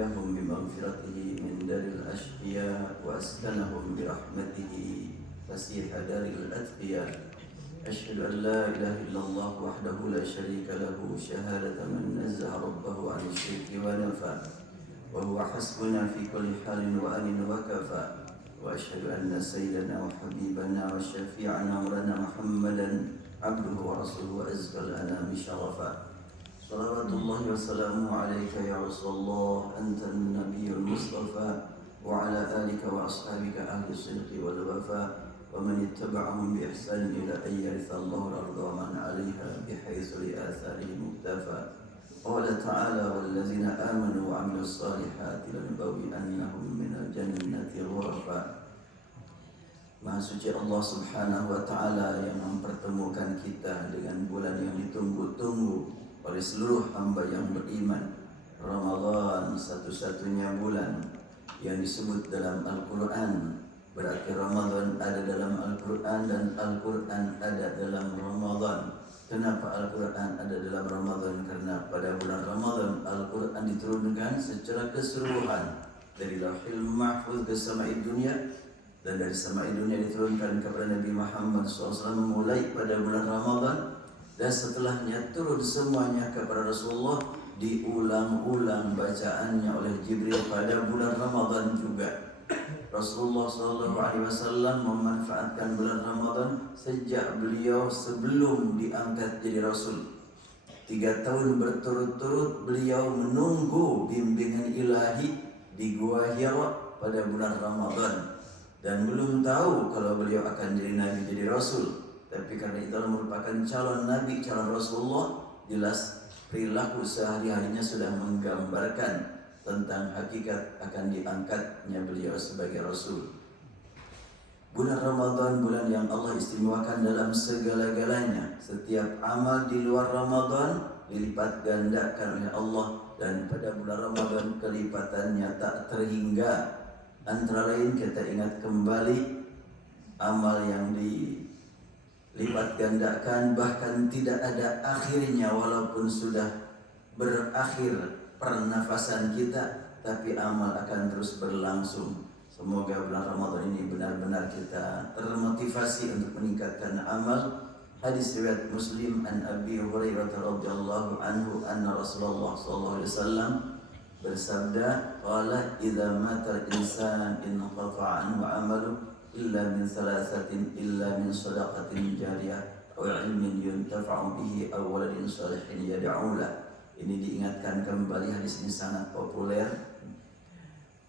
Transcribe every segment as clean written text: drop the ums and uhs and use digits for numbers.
ونجاهم بمغفرته من دار الأشقياء وأسكنهم برحمته فسيح دار الأتقياء. أشهد أن لا إله إلا الله وحده لا شريك له شهادة من نزه ربه عن الشرك ونفى وهو حسبنا في كل حال وآن وكفى. وأشهد أن سيدنا وحبيبنا وشفيعنا مولانا محمدا عبده ورسوله وأزكى الأنام شرفا. صلوات الله وسلامه عليك يا رسول الله، أنت النبي المصطفى، وعلى آلك وأصحابك أهل الصدق والوفاء، ومن اتبعهم بإحسان إلى أن يرث الله الأرض ومن عليها بحيث لآثاره مكتفى. قال تعالى: والذين آمنوا وعملوا الصالحات لنبوئنهم من الجنة غرفا. Maha suci Allah Subhanahu wa Ta'ala yang mempertemukan kita dengan bulan yang ditunggu-tunggu oleh seluruh hamba yang beriman. Ramadan, satu-satunya bulan yang disebut dalam Al-Quran. Berarti Ramadan ada dalam Al-Quran dan Al-Quran ada dalam Ramadan. Kenapa Al-Quran ada dalam Ramadan? Karena pada bulan Ramadan Al-Quran diturunkan secara keseluruhan dari Lauhil Mahfuz ke Sama'id Dunia, dan dari Sama'id Dunia diturunkan kepada Nabi Muhammad SAW mulai pada bulan Ramadan, dan setelahnya turun semuanya kepada Rasulullah, diulang-ulang bacaannya oleh Jibril pada bulan Ramadan juga. Rasulullah SAW memanfaatkan bulan Ramadan sejak beliau sebelum diangkat jadi Rasul. 3 tahun berturut-turut beliau menunggu bimbingan ilahi di Gua Hira pada bulan Ramadan, dan belum tahu kalau beliau akan jadi Nabi, jadi Rasul. Tapi karena itu merupakan calon Nabi, calon Rasulullah, jelas perilaku sehari-harinya sudah menggambarkan tentang hakikat akan diangkatnya beliau sebagai Rasul. Bulan Ramadan, bulan yang Allah istimewakan dalam segala-galanya. Setiap amal di luar Ramadan dilipat gandakan oleh Allah, dan pada bulan Ramadan kelipatannya tak terhingga. Antara lain kita ingat kembali amal yang dilipat gandakan bahkan tidak ada akhirnya, walaupun sudah berakhir pernafasan kita, tapi amal akan terus berlangsung. Semoga bulan Ramadan ini benar-benar kita termotivasi untuk meningkatkan amal. Hadis riwayat Muslim an Abi Hurairah radhiyallahu anhu anna Rasulullah sallallahu alaihi wasallam bersabda, qala idza mata al-insan inqata'a anhu 'amalu illa min thalathatin illa min shadaqatin jariyah aw 'ilmin yuntafa'u bihi aw waladin shalihin yad'u lahu. Ini diingatkan kembali, hadis ini sangat populer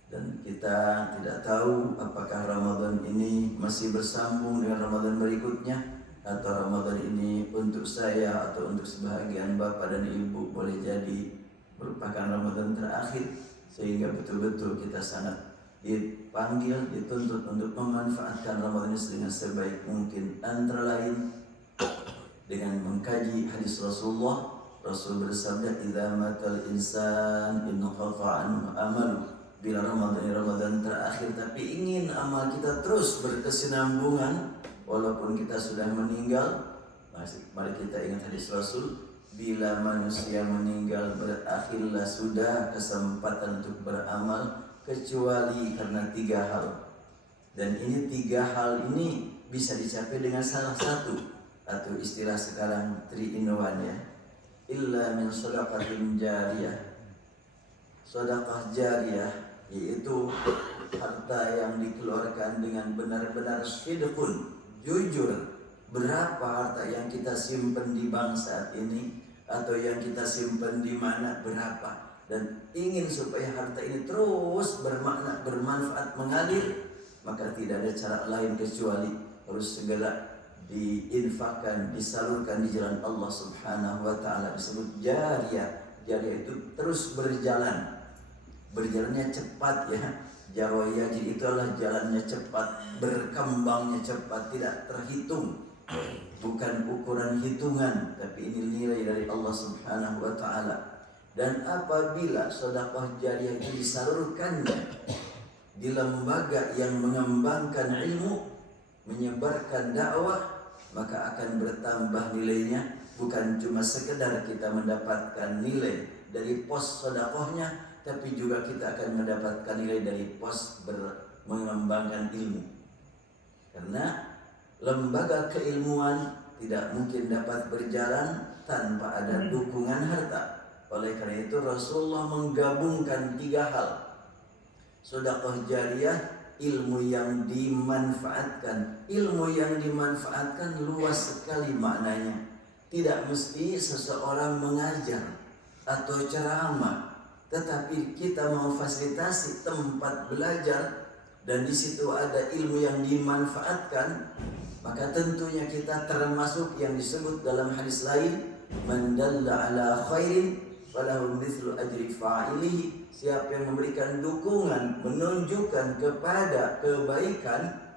dan kita tidak tahu apakah Ramadan ini masih bersambung dengan Ramadan berikutnya, atau Ramadan ini untuk saya atau untuk sebahagian bapak dan ibu boleh jadi merupakan Ramadan terakhir, sehingga betul-betul kita sangat dipanggil, dituntut untuk memanfaatkan Ramadan ini dengan sebaik mungkin. Antara lain dengan mengkaji hadis Rasulullah. Rasul bersabda, idza matal insan inqata'a anhu amalu. Bila Ramadan terakhir tapi ingin amal kita terus berkesinambungan walaupun kita sudah meninggal, mari kita ingat hadis Rasul, bila manusia meninggal berakhirlah sudah kesempatan untuk beramal, kecuali karena 3 hal. Dan ini 3 hal ini bisa dicapai dengan salah satu, atau istilah sekarang 3 in 1 ya. Illa min shadaqatin jariyah. Sedekah jariyah yaitu harta yang dikeluarkan dengan benar-benar sidqun, jujur. Berapa harta yang kita simpan di bank saat ini, atau yang kita simpan di mana, berapa, dan ingin supaya harta ini terus bermakna, bermanfaat, mengalir, maka tidak ada cara lain kecuali harus segera diinfakkan, disalurkan di jalan Allah Subhanahu wa Ta'ala. Disebut jariyah. Jariyah itu terus berjalan, berjalannya cepat ya. Jariyah itu adalah jalannya cepat, berkembangnya cepat, tidak terhitung, bukan ukuran hitungan, tapi ini nilai dari Allah Subhanahu wa Ta'ala. Dan apabila sedekah jariyah itu disalurkannya di lembaga yang mengembangkan ilmu, menyebarkan dakwah, maka akan bertambah nilainya. Bukan cuma sekedar kita mendapatkan nilai dari pos sedekahnya, tapi juga kita akan mendapatkan nilai dari pos mengembangkan ilmu. Karena lembaga keilmuan tidak mungkin dapat berjalan tanpa ada dukungan harta. Oleh karena itu Rasulullah menggabungkan 3 hal. Sedekah jariyah, ilmu yang dimanfaatkan. Ilmu yang dimanfaatkan luas sekali maknanya. Tidak mesti seseorang mengajar atau ceramah, tetapi kita memfasilitasi tempat belajar dan di situ ada ilmu yang dimanfaatkan, maka tentunya kita termasuk yang disebut dalam hadis lain, man dalla ala khairin falahu mithlu ajri fa'ilihi. Siapa yang memberikan dukungan, menunjukkan kepada kebaikan,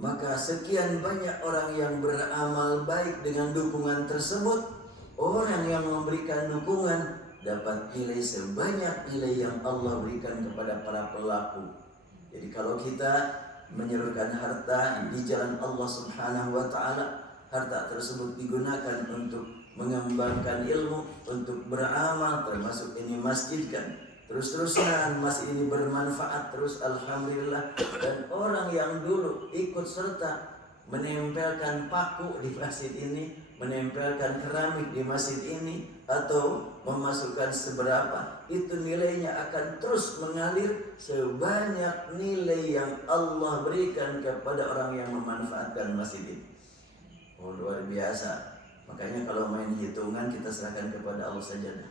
maka sekian banyak orang yang beramal baik dengan dukungan tersebut. Orang yang memberikan dukungan dapat nilai sebanyak nilai yang Allah berikan kepada para pelaku. Jadi kalau kita menyalurkan harta di jalan Allah Subhanahu wa taala, harta tersebut digunakan untuk mengembangkan ilmu, untuk beramal, termasuk ini masjid kan. Terus-terusan masjid ini bermanfaat terus, alhamdulillah. Dan orang yang dulu ikut serta menempelkan paku di masjid ini, menempelkan keramik di masjid ini, atau memasukkan seberapa, itu nilainya akan terus mengalir sebanyak nilai yang Allah berikan kepada orang yang memanfaatkan masjid ini. Oh, luar biasa. Makanya kalau main hitungan kita serahkan kepada Allah saja dah.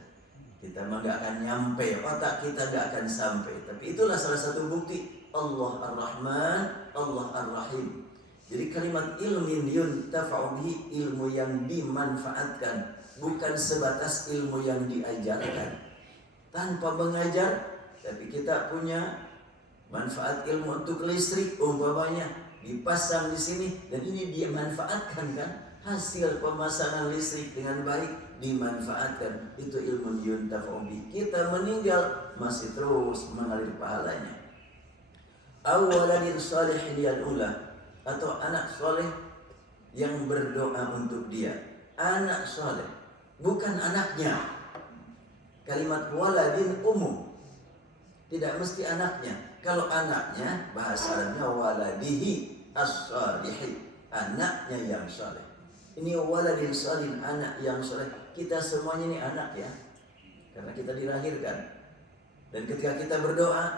Kita mah gak akan nyampe, otak kita gak akan sampai. Tapi itulah salah satu bukti Allah Ar-Rahman, Allah Ar-Rahim. Jadi kalimat ilmin yuntafa'u bihi, ilmu yang dimanfaatkan, bukan sebatas ilmu yang diajarkan. Tanpa mengajar, tapi kita punya manfaat ilmu untuk listrik umpamanya dipasang di sini, dan ini dia manfaatkan kan, hasil pemasangan listrik dengan baik dimanfaatkan, itu ilmu yuntafa'u bihi. Kita meninggal masih terus mengalir pahalanya. Awaladin salihin yad'ulah, atau anak soleh yang berdoa untuk dia. Anak soleh, bukan anaknya. Kalimat waladin umum, tidak mesti anaknya. Kalau anaknya, bahasa Arabnya waladihi as-salihi, anaknya yang soleh. Ini waladin salihin, anak yang soleh. Kita semuanya ini anak ya, karena kita dilahirkan. Dan ketika kita berdoa,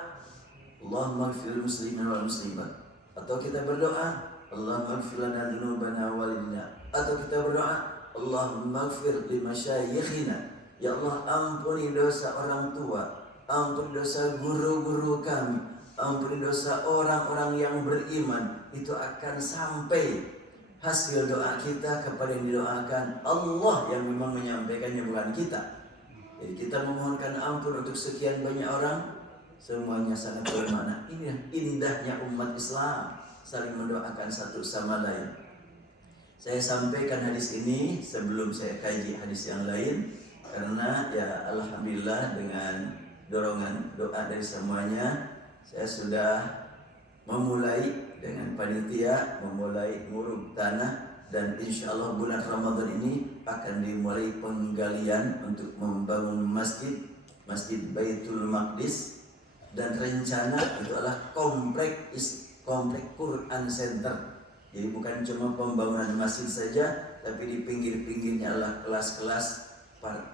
Allahumma ighfir muslimin wal muslimat, atau kita berdoa Allahumma ighfir lana dzunubana walidina, atau kita berdoa Allahumma ighfir li masyayikhina, ya Allah ampuni dosa orang tua, ampuni dosa guru-guru kami, ampuni dosa orang-orang yang beriman. Itu akan sampai hasil doa kita kepada yang didoakan Allah yang memang menyampaikannya, bukan kita. Jadi kita memohonkan ampun untuk sekian banyak orang, semuanya sangat bermakna. Ini indahnya umat Islam, saling mendoakan satu sama lain. Saya sampaikan hadis ini sebelum saya kaji hadis yang lain, karena ya alhamdulillah dengan dorongan doa dari semuanya, saya sudah memulai dengan panitia memulai nguruk tanah, dan insya Allah bulan Ramadan ini akan dimulai penggalian untuk membangun masjid Baitul Maqdis. Dan rencana itu adalah komplek Quran Center. Jadi bukan cuma pembangunan masjid saja, tapi di pinggir-pinggirnya adalah kelas-kelas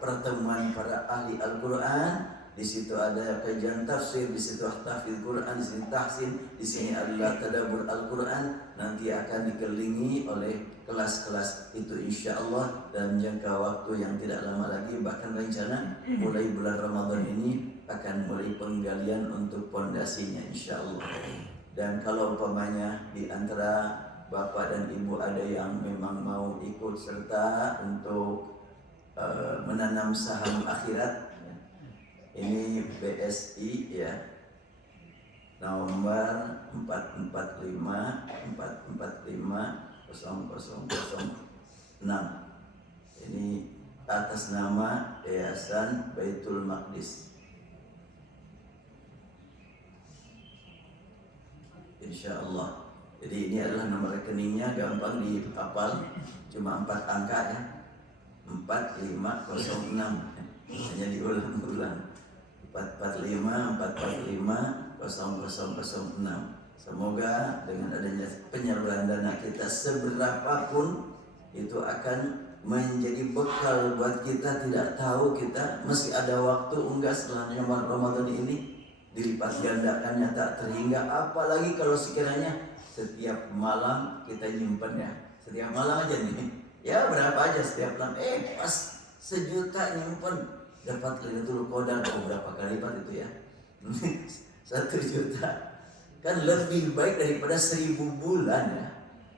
pertemuan para ahli Al-Quran. Di situ ada kajian tafsir, di situ tahfidz Quran, di sini tahsin, di sini adalah tadabbur Al-Quran. Nanti akan dikelilingi oleh kelas-kelas itu insya Allah dalam jangka waktu yang tidak lama lagi. Bahkan rencana mulai bulan Ramadan ini akan mulai penggalian untuk pondasinya insya Allah. Dan kalau umpamanya di antara bapak dan ibu ada yang memang mau ikut serta untuk menanam saham akhirat, ini BSI ya, nomor 445 ini atas nama Yayasan Baitul Maqdis. Insya Allah. Jadi ini adalah nomor rekeningnya, gampang dihafal, cuma 4 angka ya, 4506, hanya diulang-ulang. 445 0006. Semoga dengan adanya penyaluran dana kita seberapapun itu akan menjadi bekal buat kita. Tidak tahu kita masih ada waktu enggak setelah Ramadan ini, dilipat gandakannya tak terhingga. Apalagi kalau sekiranya setiap malam kita nyimpen ya, setiap malam aja nih ya, berapa aja setiap malam, pas 1 juta nyimpen dapat Lailatul Qadar. Berapa kali lipat itu ya? 1 juta kan lebih baik daripada 1000 bulan ya.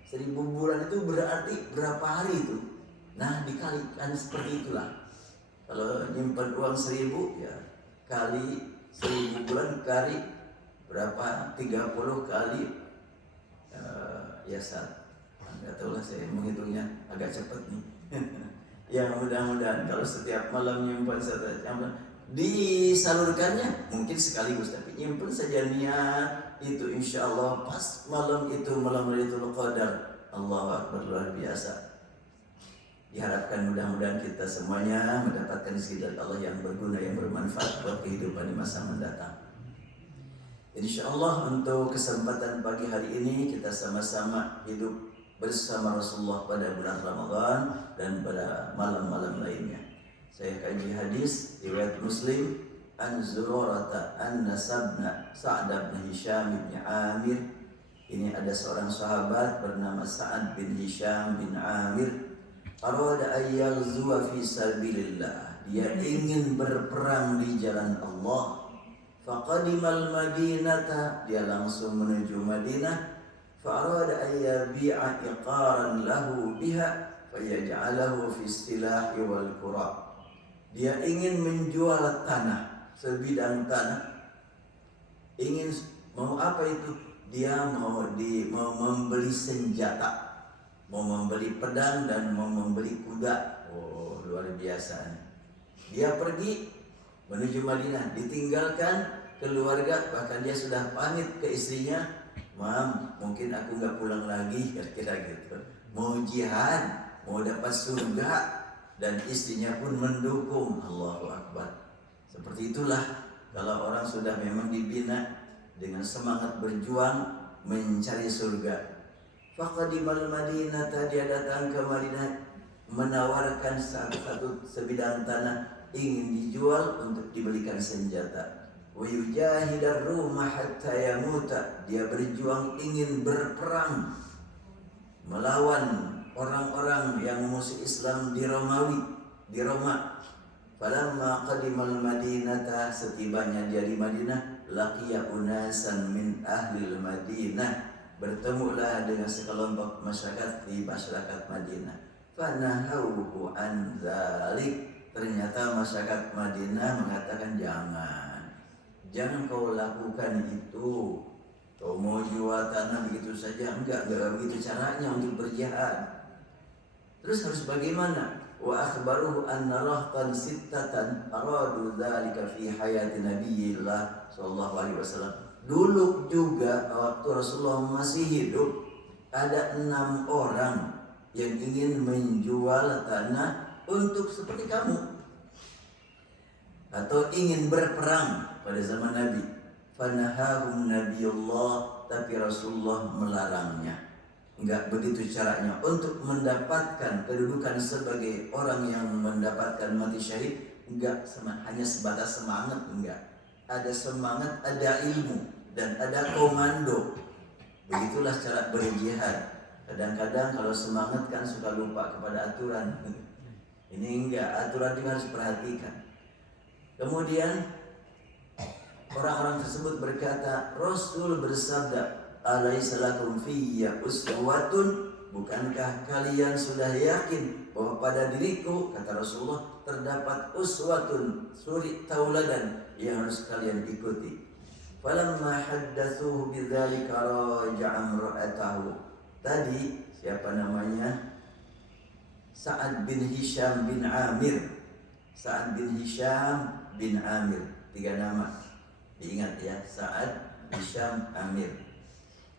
1000 bulan itu berarti berapa hari itu? Nah, dikalikan seperti itulah. Kalau nyimpan uang 1000 ya kali 1000 bulan kali berapa? 30 kali ya nggak tahu lah, saya menghitungnya agak cepat nih. Ya mudah-mudahan kalau setiap malam nyimpan disalurkannya mungkin sekaligus, tapi nyimpan saja niat itu, insya Allah pas malam itu malam Lailatul Qadar. Allahu Akbar, luar biasa. Diharapkan mudah-mudahan kita semuanya mendapatkan rezeki dari Allah yang berguna, yang bermanfaat buat kehidupan di masa mendatang. Insya Allah untuk kesempatan pagi hari ini kita sama-sama hidup bersama Rasulullah pada bulan Ramadan dan pada malam-malam lainnya. Saya kaji hadis riwayat Muslim an Zurarata anna Sa'd bin Hisham bin Amir. Ini ada seorang sahabat bernama Sa'ad bin Hisham bin Amir. Arada ayyalzuwa fi sabilillah. Dia ingin berperang di jalan Allah. Faqadimal Madinata, dia langsung menuju Madinah. Fa'arada ayyabi'a iqaran lahu biha fayaj'alahu fi silahi wal qura. Dia ingin menjual tanah, sebidang tanah. Ingin mau apa itu? Dia mau membeli senjata, mau membeli pedang dan mau membeli kuda. Oh, luar biasa. Dia pergi menuju Madinah, ditinggalkan keluarga, bahkan dia sudah pamit ke istrinya, "Mam, mungkin aku nggak pulang lagi," kira-kira gitu. Mau jihad, mau dapat surga, dan istrinya pun mendukung. Allahu Akbar. Seperti itulah kalau orang sudah memang dibina dengan semangat berjuang mencari surga. Faqadimal Madinah, dia datang ke Madinah menawarkan satu sebidang tanah ingin dijual untuk dibelikan senjata. Wa yujahidar rumah hatta yamuta, dia berjuang ingin berperang melawan orang-orang yang musuh Islam di Roma. Falamma qadimal Madinata, setibanya dia di Madinah, laqiya unasan min ahlil Madinah, bertemulah dengan sekelompok masyarakat di masyarakat Madinah. Fanahauhu an dzalik, ternyata masyarakat Madinah mengatakan jangan kau lakukan itu. Kau mau jual tanah begitu saja? Enggak begitu caranya untuk berjihad. Terus harus bagaimana? Wa akhbaruhu anna rahtan sittatan aradu dzalika fi hayati Nabiyillah sallallahu alaihi wasallam. Dulu juga waktu Rasulullah masih hidup, ada 6 orang yang ingin menjual tanah untuk seperti kamu, atau ingin berperang pada zaman Nabi. Fanahahum Nabiullah, tapi Rasulullah melarangnya. Enggak begitu caranya. Untuk mendapatkan kedudukan sebagai orang yang mendapatkan mati syahid, enggak hanya sebatas semangat, enggak. Ada semangat, ada ilmu, dan ada komando. Begitulah cara berjihad. Kadang-kadang kalau semangat kan suka lupa kepada aturan. Ini enggak, aturan juga harus perhatikan. Kemudian orang-orang tersebut berkata, Rasul bersabda, "Alaisa lakum fiyya uswatun?" Bukankah kalian sudah yakin bahwa pada diriku, kata Rasulullah, terdapat uswatun, suri tauladan yang harus kalian ikuti. Falamma haddatsuhu bidzalika raja'a imra'atahu. Tadi siapa namanya? Sa'ad bin Hisham bin Amir. Sa'ad bin Hisham bin Amir, 3 nama. Diingat ya, Sa'ad, Hisham, Amir.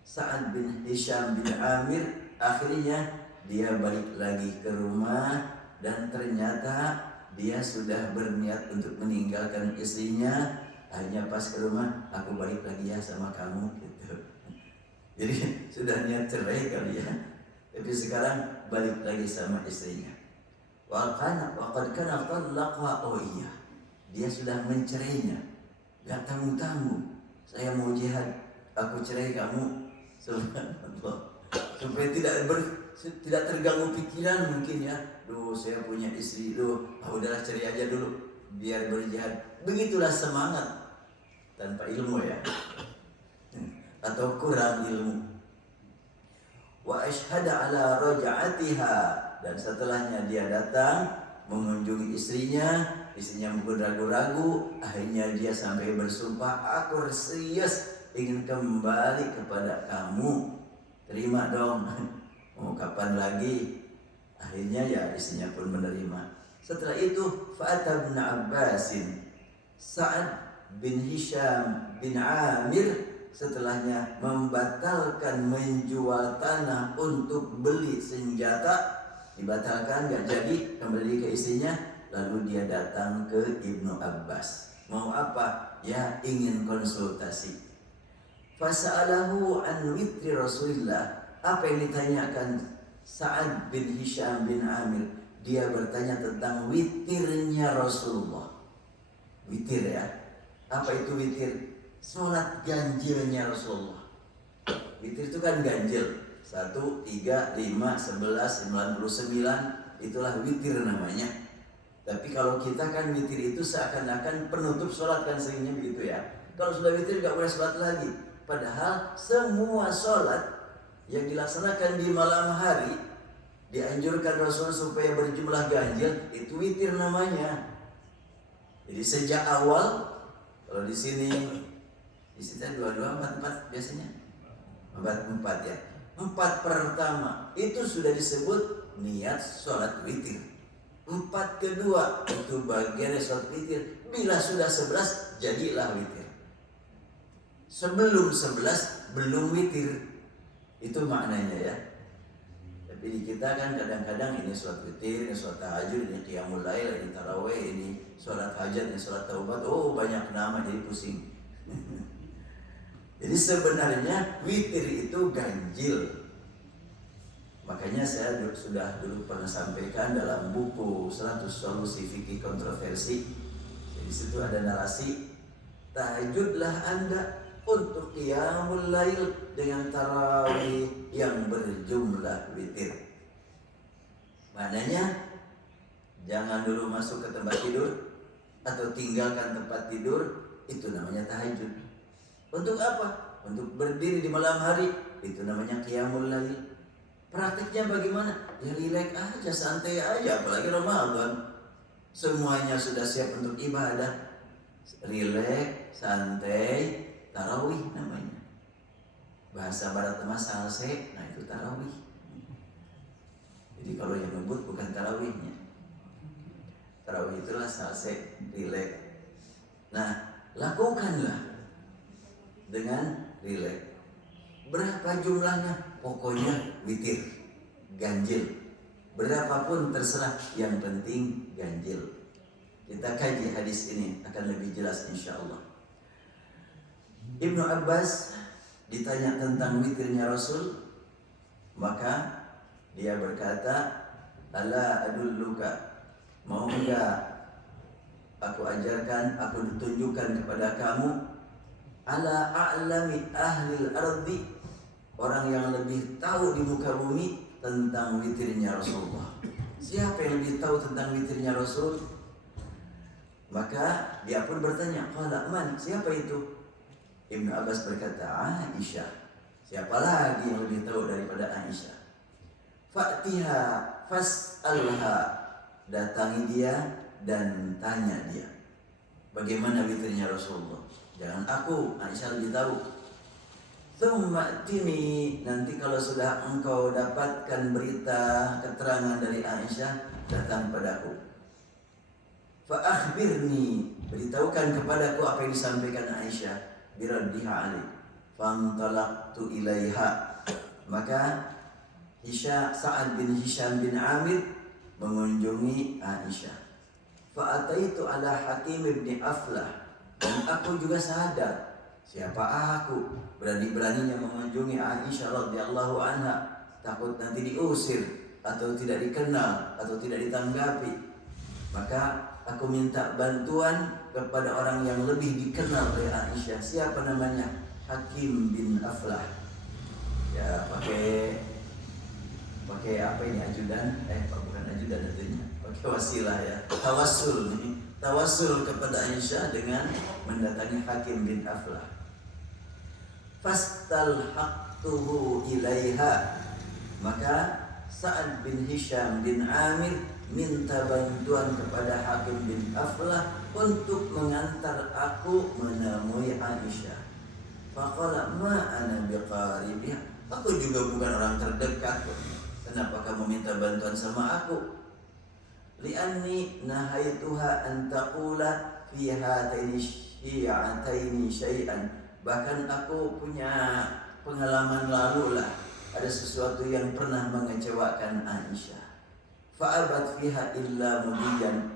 Sa'ad bin Hisham bin Amir akhirnya dia balik lagi ke rumah, dan ternyata dia sudah berniat untuk meninggalkan istrinya Akhirnya pas ke rumah, aku balik lagi ya sama kamu gitu. Jadi sudah niat cerai kali ya, tapi sekarang balik lagi sama istrinya. Waqad kana talaqa, oh iya, dia sudah mencerainya, gak tanggung-tanggung. Saya mau jihad, aku cerai kamu. Subhanallah. Supaya tidak terganggu pikiran mungkin ya. Duh, saya punya istri, udahlah cerai aja dulu biar berjihad. Begitulah semangat tanpa ilmu ya, atau kurang ilmu. Wa ashhada ala raj'atiha, dan setelahnya dia datang mengunjungi istrinya mungkin ragu-ragu, akhirnya dia sampai bersumpah, aku serius ingin kembali kepada kamu, terima dong. Mau kapan lagi? Akhirnya ya istrinya pun menerima. Setelah itu fa'ata bin Abbasin, Sa'ad bin Hisham bin Amir setelahnya membatalkan menjual tanah untuk beli senjata, dibatalkan, gak jadi, kembali ke istrinya. Lalu dia datang ke Ibnu Abbas, mau apa? Ya ingin konsultasi. Fasa'alahu an witri Rasulillah. Apa yang ditanyakan Sa'ad bin Hisham bin Amir? Dia bertanya tentang witirnya Rasulullah. Witir ya. Apa itu witir? Sholat ganjilnya Rasulullah. Witir itu kan ganjil, 1, 3, 5, 11, 99, itulah witir namanya. Tapi kalau kita kan witir itu seakan-akan penutup sholat kan, seringnya begitu ya. Kalau sudah witir gak boleh sholat lagi. Padahal semua sholat yang dilaksanakan di malam hari dianjurkan Rasul supaya berjumlah ganjil, itu witir namanya. Jadi sejak awal, kalau di sini 22, 44 biasanya 44 ya. 4 pertama itu sudah disebut niat sholat witir. 4 kedua itu bagian sholat witir. Bila sudah 11 jadilah witir. Sebelum 11 belum witir. Itu maknanya ya. Tapi di kita kan kadang-kadang ini sholat witir, ini sholat tahajud, ini qiyamul lail, ini tarawih, ini sholat hajat, ini sholat taubat. Oh banyak nama jadi pusing. Jadi sebenarnya witir itu ganjil. Makanya saya sudah dulu pernah sampaikan dalam buku 100 solusi fikih kontroversi. Jadi situ ada narasi, tahajudlah Anda untuk qiyamul lail dengan tarawih yang berjumlah witir. Maknanya jangan dulu masuk ke tempat tidur atau tinggalkan tempat tidur, itu namanya tahajud. Untuk apa? Untuk berdiri di malam hari, itu namanya qiyamul lail. Praktiknya bagaimana? Ya rileks aja, santai aja, apalagi Ramadan. Semuanya sudah siap untuk ibadah. Rileks, santai, tarawih namanya. Bahasa barat nama salse, nah itu tarawih. Jadi kalau yang ngebut bukan tarawihnya. Tarawih itulah salse, rileks. Nah, lakukanlah dengan rileks. Berapa jumlahnya? Pokoknya witir, ganjil. Berapapun terserah, yang penting ganjil. Kita kaji hadis ini akan lebih jelas insyaallah. Ibnu Abbas ditanya tentang witirnya Rasul, maka dia berkata, "Ala adulluka, mau enggak aku ajarkan, aku ditunjukkan kepada kamu, ala a'lami ahlil ardi, orang yang lebih tahu di muka bumi tentang witirnya Rasulullah." Siapa yang lebih tahu tentang witirnya Rasul? Maka dia pun bertanya, qala man, siapa itu? Ibnu Abbas berkata, Aisyah. Siapa lagi yang lebih tahu daripada Aisyah? Fa'tiha fas'alha, datangi dia dan tanya dia, bagaimana witirnya Rasulullah. Jangan aku, Aisyah lebih tahu. Tsumma tini, nanti kalau sudah engkau dapatkan berita keterangan dari Aisyah, datang padaku. Fa akhbirni, beritahukan kepadaku apa yang disampaikan Aisyah. Biraddiha alaih. Fantalaqtu ilaiha. Maka Sa'ad bin Hisham bin Amir mengunjungi Aisyah. Fa ataitu ala Hakim bin Aflah. Dan aku juga sadar siapa aku, berani-beraninya mengunjungi Aisyah radhiyallahu anha, takut nanti diusir atau tidak dikenal atau tidak ditanggapi. Maka aku minta bantuan kepada orang yang lebih dikenal oleh Aisyah. Siapa namanya? Hakim bin Aflah. Ya, pakai apa ini, ajudan? Bukan ajudan tentunya. Pakai wasilah ya. Tawassul nih. Tawassul kepada Aisyah dengan mendatangi Hakim bin Aflah. Fastalhaqtuhu ilaiha. Maka Sa'ad bin Hisham bin Amir minta bantuan kepada Hakim bin Aflah untuk mengantar aku menemui Aisyah. Faqala ma ana biqaribiha. Aku juga bukan orang terdekat. Kenapa kamu minta bantuan sama aku? Li'anni nahaituha an taqula fi hataini syi'ataini syai'an. Bahkan aku punya pengalaman lalu lah, ada sesuatu yang pernah mengecewakan Aisyah. Fa'abat fiha illa mudiyan.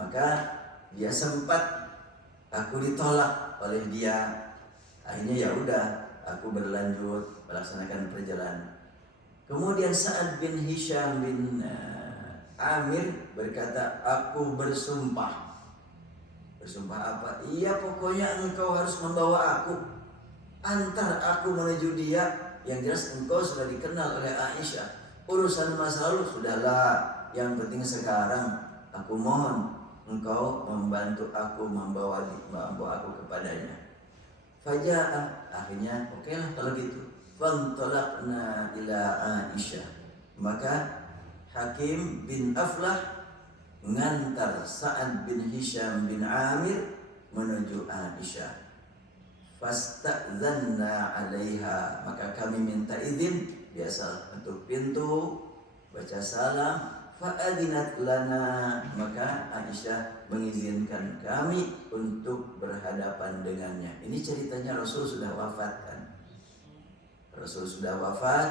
Maka dia sempat aku ditolak oleh dia. Akhirnya ya udah, aku berlanjut melaksanakan perjalanan. Kemudian Sa'ad bin Hisham bin Amir berkata, aku bersumpah. Bersumpah apa? Iya, pokoknya engkau harus membawa aku, antar aku menuju dia. Yang jelas engkau sudah dikenal oleh Aisyah. Urusan masa lalu sudahlah. Yang penting sekarang aku mohon engkau membantu aku membawa aku kepadanya. Faja'ah, akhirnya okelah kalau gitu. Fantalaqna ila Aisyah. Maka Hakim bin Aflah mengantar Sa'ad bin Hisham bin Amir menuju Aisyah. Fasta'zanna 'alaiha. Maka kami minta izin, biasa untuk pintu, baca salam. Fa'adinat lana. Maka Aisyah mengizinkan kami untuk berhadapan dengannya. Ini ceritanya Rasul sudah wafat kan. Rasul sudah wafat,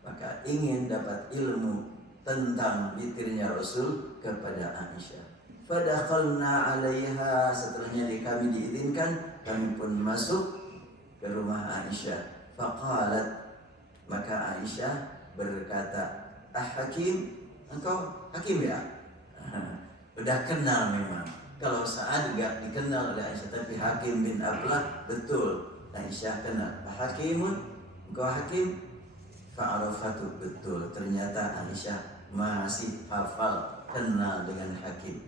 maka ingin dapat ilmu tentang witirnya Rasul kepada Aisyah. Fadakhalna 'alaiha. Setelahnya kami diizinkan, kami pun masuk ke rumah Aisyah. Faqalat. Maka Aisyah berkata, Hakim, engkau Hakim ya? Udah kenal memang. Kalau Sa'ad gak dikenal oleh Aisyah, tapi Hakim bin Aflah betul Aisyah kenal. Hakimun, engkau Hakim? Fa'arafatu, betul. Ternyata Aisyah masih hafal, kenal dengan Hakim.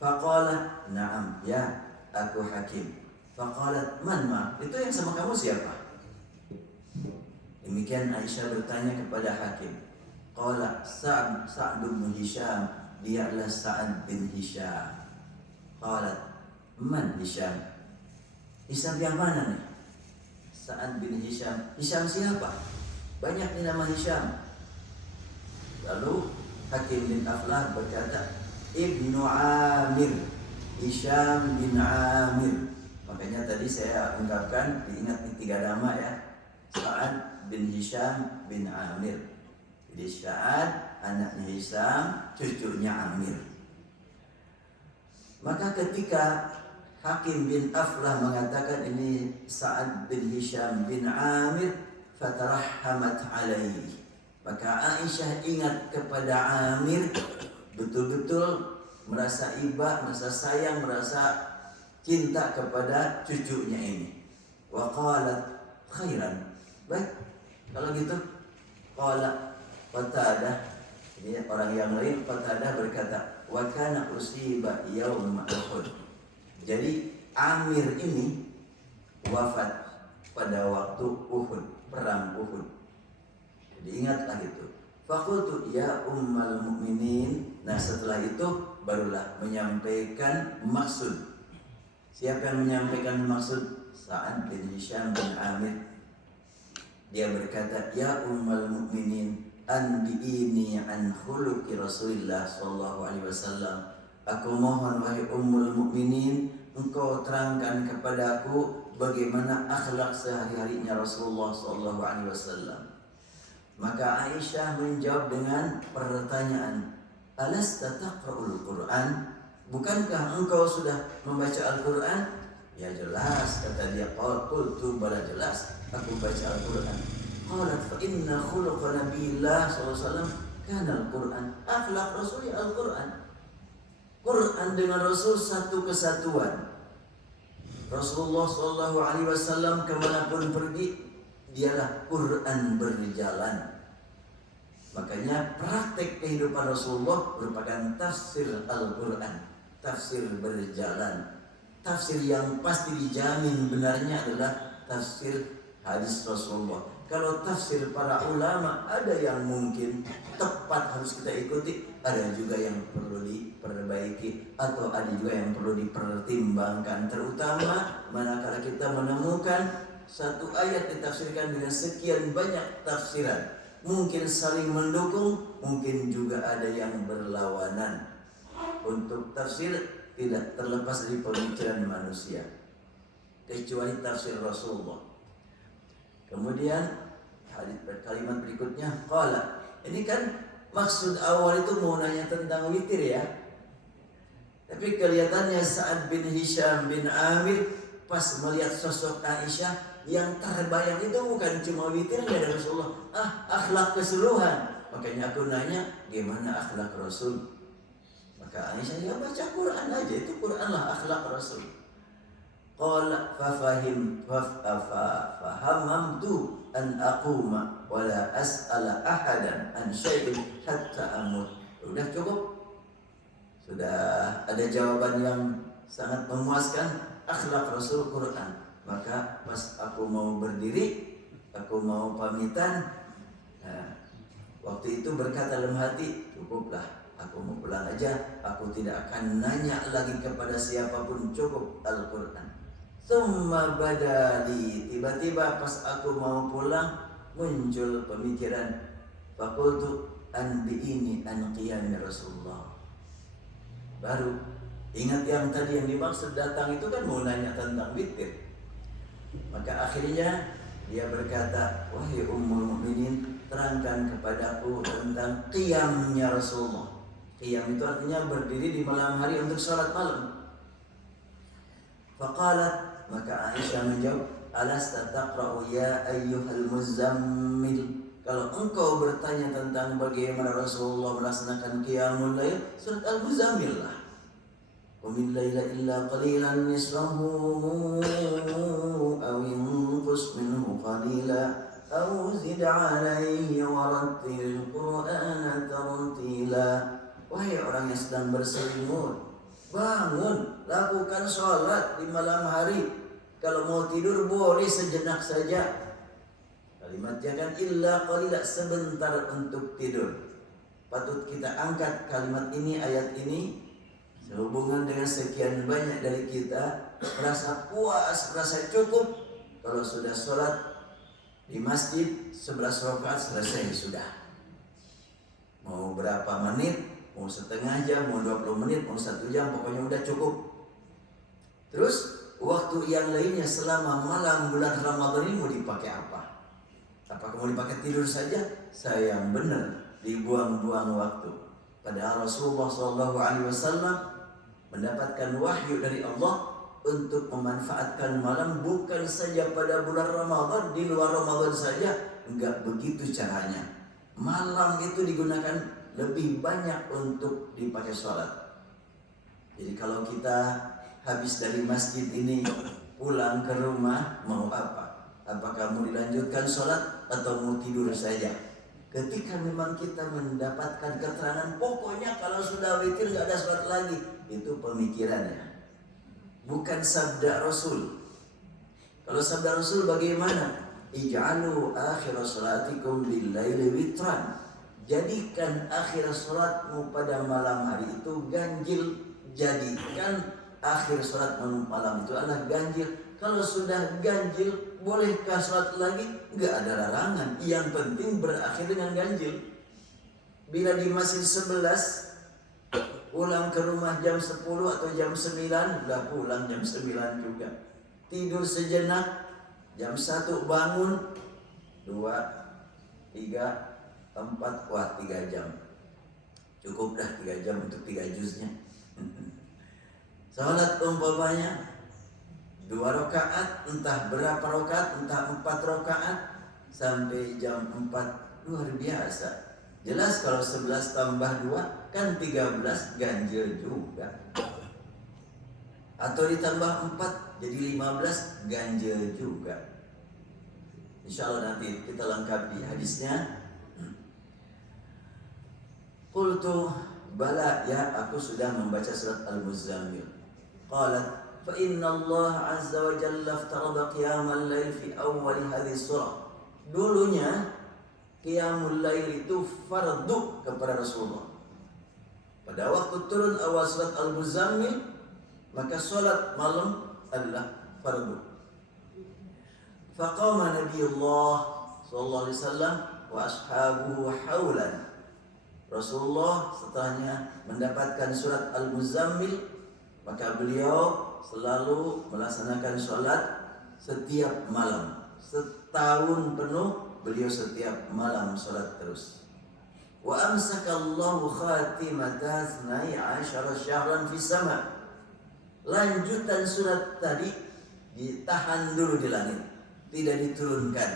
Faqalat, na'am, ya, aku Hakim. Faqalat, man ma? Itu yang sama kamu siapa? Demikian Aisyah bertanya kepada Hakim. Qala Sa'd bin Hisham. Dia adalah Sa'ad bin Hisham. Qalat, man Hisham? Hisham yang mana nih? Sa'ad bin Hisham. Hisham siapa? Banyak nih nama Hisham. Lalu Hakim bin Aflah berkata, Ibnu Amir, Hisham bin Amir. Makanya tadi saya ungkapkan, diingat nih 3 nama ya. Sa'ad bin Hisham bin Amir. Jadi Sa'ad, anaknya Hisham, cucunya Amir. Maka ketika Hakim bin Aflah mengatakan ini Sa'ad bin Hisham bin Amir, fatarahhamat alaihi. Maka Aisyah ingat kepada Amir, betul-betul merasa iba, merasa sayang, merasa cinta kepada cucunya ini. Wa qalat khairan. Baik, kalau gitu qala Qatadah, ini orang yang lain, Qatadah berkata, wa kana usiba yaum Uhud. Jadi Amir ini wafat pada waktu Uhud, perang Uhud. Jadi ingatlah itu. Faqultu ya ummal mu'minin. Nah setelah itu barulah menyampaikan maksud. Siapa yang menyampaikan maksud? Sa'ad bin Hisham bin Amir. Dia berkata, ya ummal mu'minin, anbi'ini an khuluqi Rasulillah sallallahu alaihi wasallam. Aku mohon wahai ummul mu'minin, engkau terangkan kepadaku bagaimana akhlak sehari-harinya Rasulullah sallallahu alaihi wasallam. Maka Aisyah menjawab dengan pertanyaan, alasta taqra'ul Qur'an? Bukankah engkau sudah membaca Al-Quran? Ya jelas, kata dia. Qultu bala jelas, aku baca Al-Quran. Qalat fa inna khuluqa Nabiillah SAW kana Al-Quran. Akhlak Rasul ya Al-Quran. Quran dengan Rasul satu kesatuan. Rasulullah SAW kemanapun pergi, dialah Quran berjalan. Makanya praktek kehidupan Rasulullah merupakan tafsir Al-Quran, tafsir berjalan. Tafsir yang pasti dijamin benarnya adalah tafsir hadis Rasulullah. Kalau tafsir para ulama ada yang mungkin tepat harus kita ikuti, ada juga yang perlu diperbaiki, atau ada juga yang perlu dipertimbangkan. Terutama manakala kita menemukan satu ayat ditafsirkan dengan sekian banyak tafsiran, mungkin saling mendukung, mungkin juga ada yang berlawanan. Untuk tafsir tidak terlepas dari pemikiran manusia, kecuali tafsir Rasulullah. Kemudian kalimat berikutnya, qala. Ini kan maksud awal itu mau nanya tentang witir ya. Tapi kelihatannya Sa'ad bin Hisham bin Amir pas melihat sosok Aisyah, yang terbayang itu bukan cuma witirnya dari Rasulullah, akhlak keseluruhan. Makanya aku nanya, gimana akhlak Rasul? Maka Aisyah, ya baca Quran aja, itu Quran lah akhlak Rasul. Qala fahamamtu an aquma wa la as'ala ahadan an syai'in hatta amut. Sudah cukup. Sudah ada jawaban yang sangat memuaskan, akhlak Rasul Quran. Maka pas aku mau berdiri, aku mau pamitan, waktu itu berkata dalam hati, cukuplah, aku mau pulang aja, aku tidak akan nanya lagi kepada siapapun, cukup Al-Quran. Tsumma badali, tiba-tiba pas aku mau pulang muncul pemikiran, faqultu anbi'ini an qiyami Rasulullah. Baru ingat yang tadi yang dimaksud datang itu kan mau nanya tentang witir. Maka akhirnya dia berkata, wahai Ummul Mukminin, terangkan kepadaku tentang qiyamnya Rasulullah. Qiyam itu artinya berdiri di malam hari untuk salat malam. Faqalat, maka Aisyah menjawab, alasta taqra'u ya ayyuhal muzammil. Kalau engkau bertanya tentang bagaimana Rasulullah melaksanakan qiyamul lail, surat Al-Muzammil lah. وَمِنْ لَيْلَ إِلَّا قَلِيلًا نِصْفَهُ أَوْ انقُصْ مِنْهُ قَلِيلًا أَوْ زِدْ عَلَيْهِ وَرَتِّلِ الْقُرْآنَ تَرْتِيلًا. Wahai orang yang sedang berselimut, bangun, lakukan sholat di malam hari. Kalau mau tidur boleh sejenak saja. Kalimatnya kan illa qalila, sebentar untuk tidur. Patut kita angkat kalimat ini, ayat ini, sehubungan dengan sekian banyak dari kita merasa puas, merasa cukup kalau sudah sholat di masjid 11 rakaat selesai sudah. Mau berapa menit, mau setengah jam, mau 20 menit, mau 1 jam, pokoknya udah cukup. Terus waktu yang lainnya selama malam bulan Ramadan ini mau dipakai apa? Apakah mau dipakai tidur saja? Sayang benar, dibuang-buang waktu. Padahal Rasulullah SAW mendapatkan wahyu dari Allah untuk memanfaatkan malam bukan saja pada bulan Ramadan, di luar Ramadan saja enggak begitu caranya. Malam itu digunakan lebih banyak untuk dipakai sholat. Jadi kalau kita habis dari masjid ini pulang ke rumah, mau apa? Apakah mau dilanjutkan sholat atau mau tidur saja? Ketika memang kita mendapatkan keterangan, pokoknya kalau sudah witir nggak ada sholat lagi, itu pemikirannya, bukan sabda Rasul. Kalau sabda Rasul bagaimana? Ij'alu akhir sholatikum bil-laili witran. Jadikan akhir sholatmu pada malam hari itu ganjil. Jadikan akhir sholat malam itu adalah ganjil. Kalau sudah ganjil, bolehkah sholat lagi? Enggak ada larangan. Yang penting berakhir dengan ganjil. Bila di masjid 11, pulang ke rumah jam 10 atau jam 9, udah pulang jam 9 juga. Tidur sejenak, jam 1 bangun, 2, 3, 4, wah 3 jam. Cukup dah 3 jam untuk 3 juznya. Salat umpamanya 2 rakaat, entah berapa rakaat, entah 4 rakaat sampai jam 4. Luar biasa. Jelas kalau 11 tambah 2 kan 13, ganjil juga. Atau ditambah 4 jadi 15, ganjil juga. Insya Allah nanti kita lengkapi hadisnya. Qultu bala ya, aku sudah membaca surat Al-Muzammil. Qalat fa inna Allah azza wa jalla aftarada qiyamal lail fi awwal hadhihi surah. Dulunya qiyamul lail itu fardu kepada Rasulullah. Pada waktu turun awal surat Al-Muzammil, maka salat malam adalah fardu. Faqama Nabiullah sallallahu alaihi wasallam wa ashabuhu haulan. Rasulullah setelahnya mendapatkan surat Al-Muzammil, maka beliau selalu melaksanakan sholat setiap malam. Setahun penuh beliau setiap malam sholat terus. Wa amsakallahu khatimata 12 syahran fi sama. Lanjutan surat tadi ditahan dulu di langit, tidak diturunkan.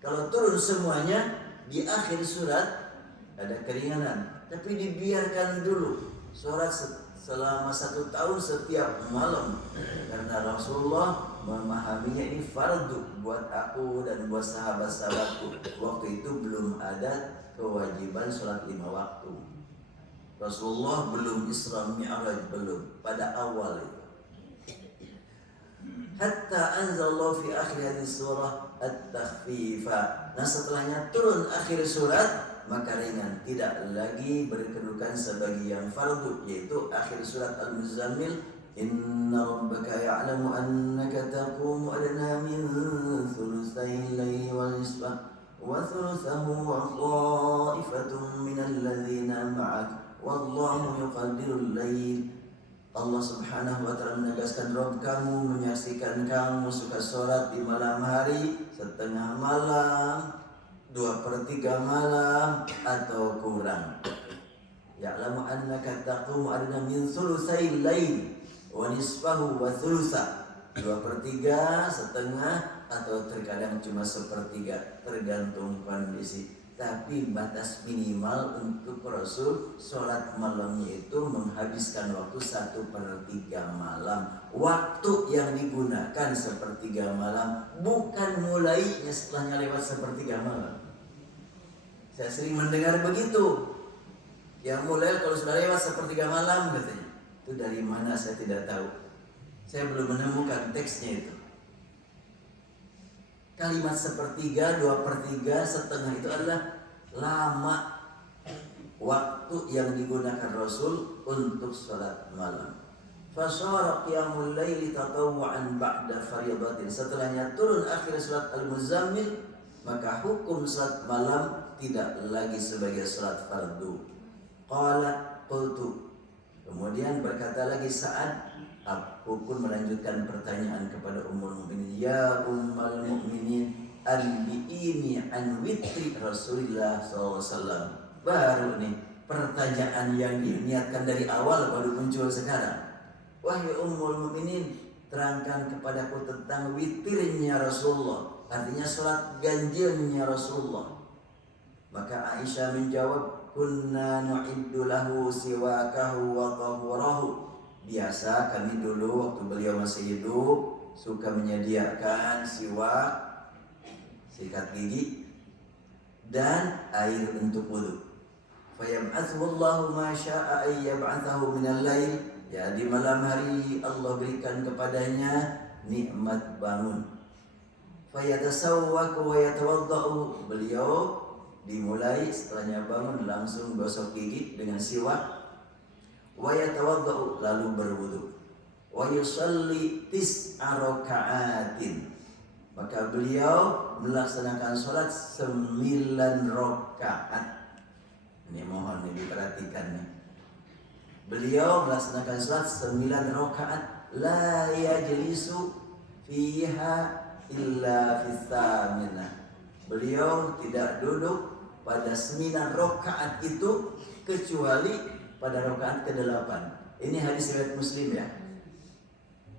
Kalau turun semuanya di akhir surat ada keringanan, tapi dibiarkan dulu sholat selama 1 tahun setiap malam, karena Rasulullah memahaminya ini fardu buat aku dan buat sahabat-sahabatku. Waktu itu belum ada kewajiban sholat 5 waktu. Rasulullah belum Isra Mi'raj, belum pada awal itu. Hatta anzalallahu fi akhir hadis surah at-takhfifa. Nah setelahnya turun akhir surat, maka ringan, tidak lagi berkedudukan sebagai yang fardu, yaitu akhir surat Al-Muzammil. Inna rabbaka ya'lamu annaka taqumu adna min thuluthay layli wa nisfah wa thuluthahu wa ta'ifatun minal ladzina ma'ak wallahu yuqaddirul layl. Allah subhanahu wa ta'ala menegaskan, Rabb kamu menyaksikan kamu suka sholat di malam hari, setengah malam, 2/3 malam atau kurang. Ya'lamu annaka taqumu adna min thulutsai lail wa nisfahu wa thulutsa. 2/3, setengah, atau terkadang cuma 1/3, tergantung kondisi. Tapi batas minimal untuk Rasul sholat malamnya itu menghabiskan waktu 1/3 malam. Waktu yang digunakan 1/3 malam, bukan mulainya setelahnya lewat 1/3 malam. Saya sering mendengar begitu. Yang mulai kalau sudah lewat 1/3 malam katanya. Itu dari mana saya tidak tahu. Saya belum menemukan teksnya itu. Kalimat 1/3, 2/3, setengah itu adalah lama waktu yang digunakan Rasul untuk sholat malam. Fasara qiyamul laili tatawwu'an ba'da fariidatin. Setelahnya turun akhir surat Al-Muzammil, maka hukum sholat malam tidak lagi sebagai sholat fardu. Qala qultu. Kemudian berkata lagi Sa'ad, aku pun melanjutkan pertanyaan kepada Ummul Mukminin, ya Ummul Mukminin, anbi'ini an witri Rasulullah SAW. Baru nih pertanyaan yang diniatkan dari awal baru muncul sekarang. Wahai Ummul Mukminin, terangkan kepadaku tentang witirnya Rasulullah, artinya sholat ganjilnya Rasulullah. Maka Aisyah menjawab, kunna nu'iddu lahu siwakahu wa tahurahu. Biasa kami dulu waktu beliau masih hidup suka menyediakan siwak, sikat gigi, dan air untuk wudu. Fayab'athu Allahu ma syaa ay yab'athahu minal lail. Ya, di malam hari Allah berikan kepadanya nikmat bangun. Fayatasawwaku wa yatawaddau. Beliau dimulai setelahnya bangun langsung gosok gigi dengan siwak. Wa yatawaddau, lalu berwudu. Wa yusalli 9 raka'atin. Maka beliau melaksanakan sholat 9 rakaat. Ini mohon diperhatikan nih. Beliau melaksanakan sholat 9 rakaat, la yajlisu fiha illa fi tsaminah. Beliau tidak duduk pada 9 rakaat itu kecuali pada rakaat ke-8. Ini hadis riwayat Muslim ya.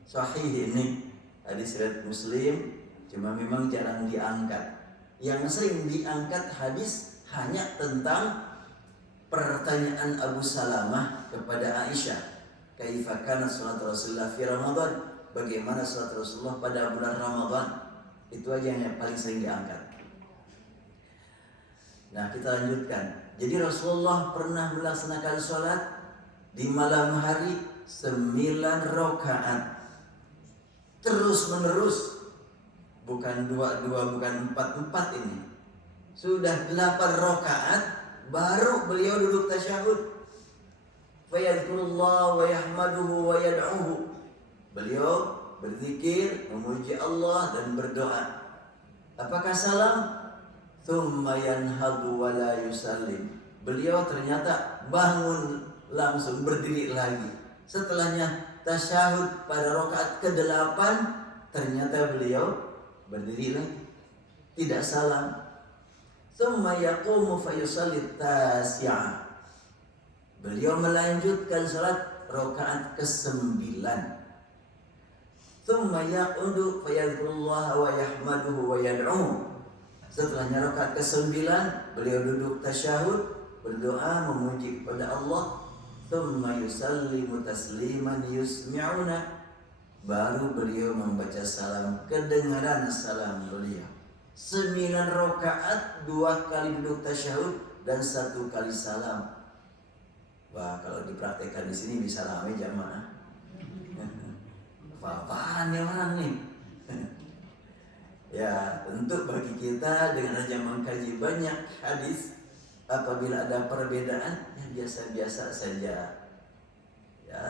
Sahih ini. Hadis riwayat Muslim, cuma memang jarang diangkat. Yang sering diangkat hadis hanya tentang pertanyaan Abu Salamah kepada Aisyah, kaifa kana salat Rasulullah fi Ramadan, bagaimana salat Rasulullah pada bulan Ramadan. Itu aja yang paling sering diangkat. Nah, kita lanjutkan. Jadi Rasulullah pernah melaksanakan sholat di malam hari 9 rakaat terus menerus, bukan 2-2, bukan 4-4 ini. Sudah 8 rakaat baru beliau duduk tasyahud. Fayadhkurullah wa yahmaduhu wa yad'uhu. Beliau berzikir, memuji Allah dan berdoa. Apakah salam? Thumma yanhadu wa la yusallim. Beliau ternyata bangun langsung berdiri lagi. Setelahnya tasyahud pada rakaat ke-8, ternyata beliau berdiri lagi, tidak salam. Thumma yaqumu fa yusalli tasi'ah. Beliau melanjutkan salat rakaat ke-9. Thumma yaqudu fa yadhkurullaha wa yahmaduhu wa yad'uhu. Setelahnya rakaat ke-9 beliau duduk tasyahud, berdoa memuji kepada Allah. Thumma yusallimu tasliman yusmi'una. Baru beliau membaca salam, kedengaran salam beliau. 9 rakaat, 2 kali duduk tasyahud dan 1 kali salam. Wah, kalau dipraktekkan di sini bisa ramai jamaah. Apa-apaan ya orang nih? Ya, tentu bagi kita dengan aja mengkaji banyak hadis, apabila ada perbedaan, ya biasa-biasa saja. Ya,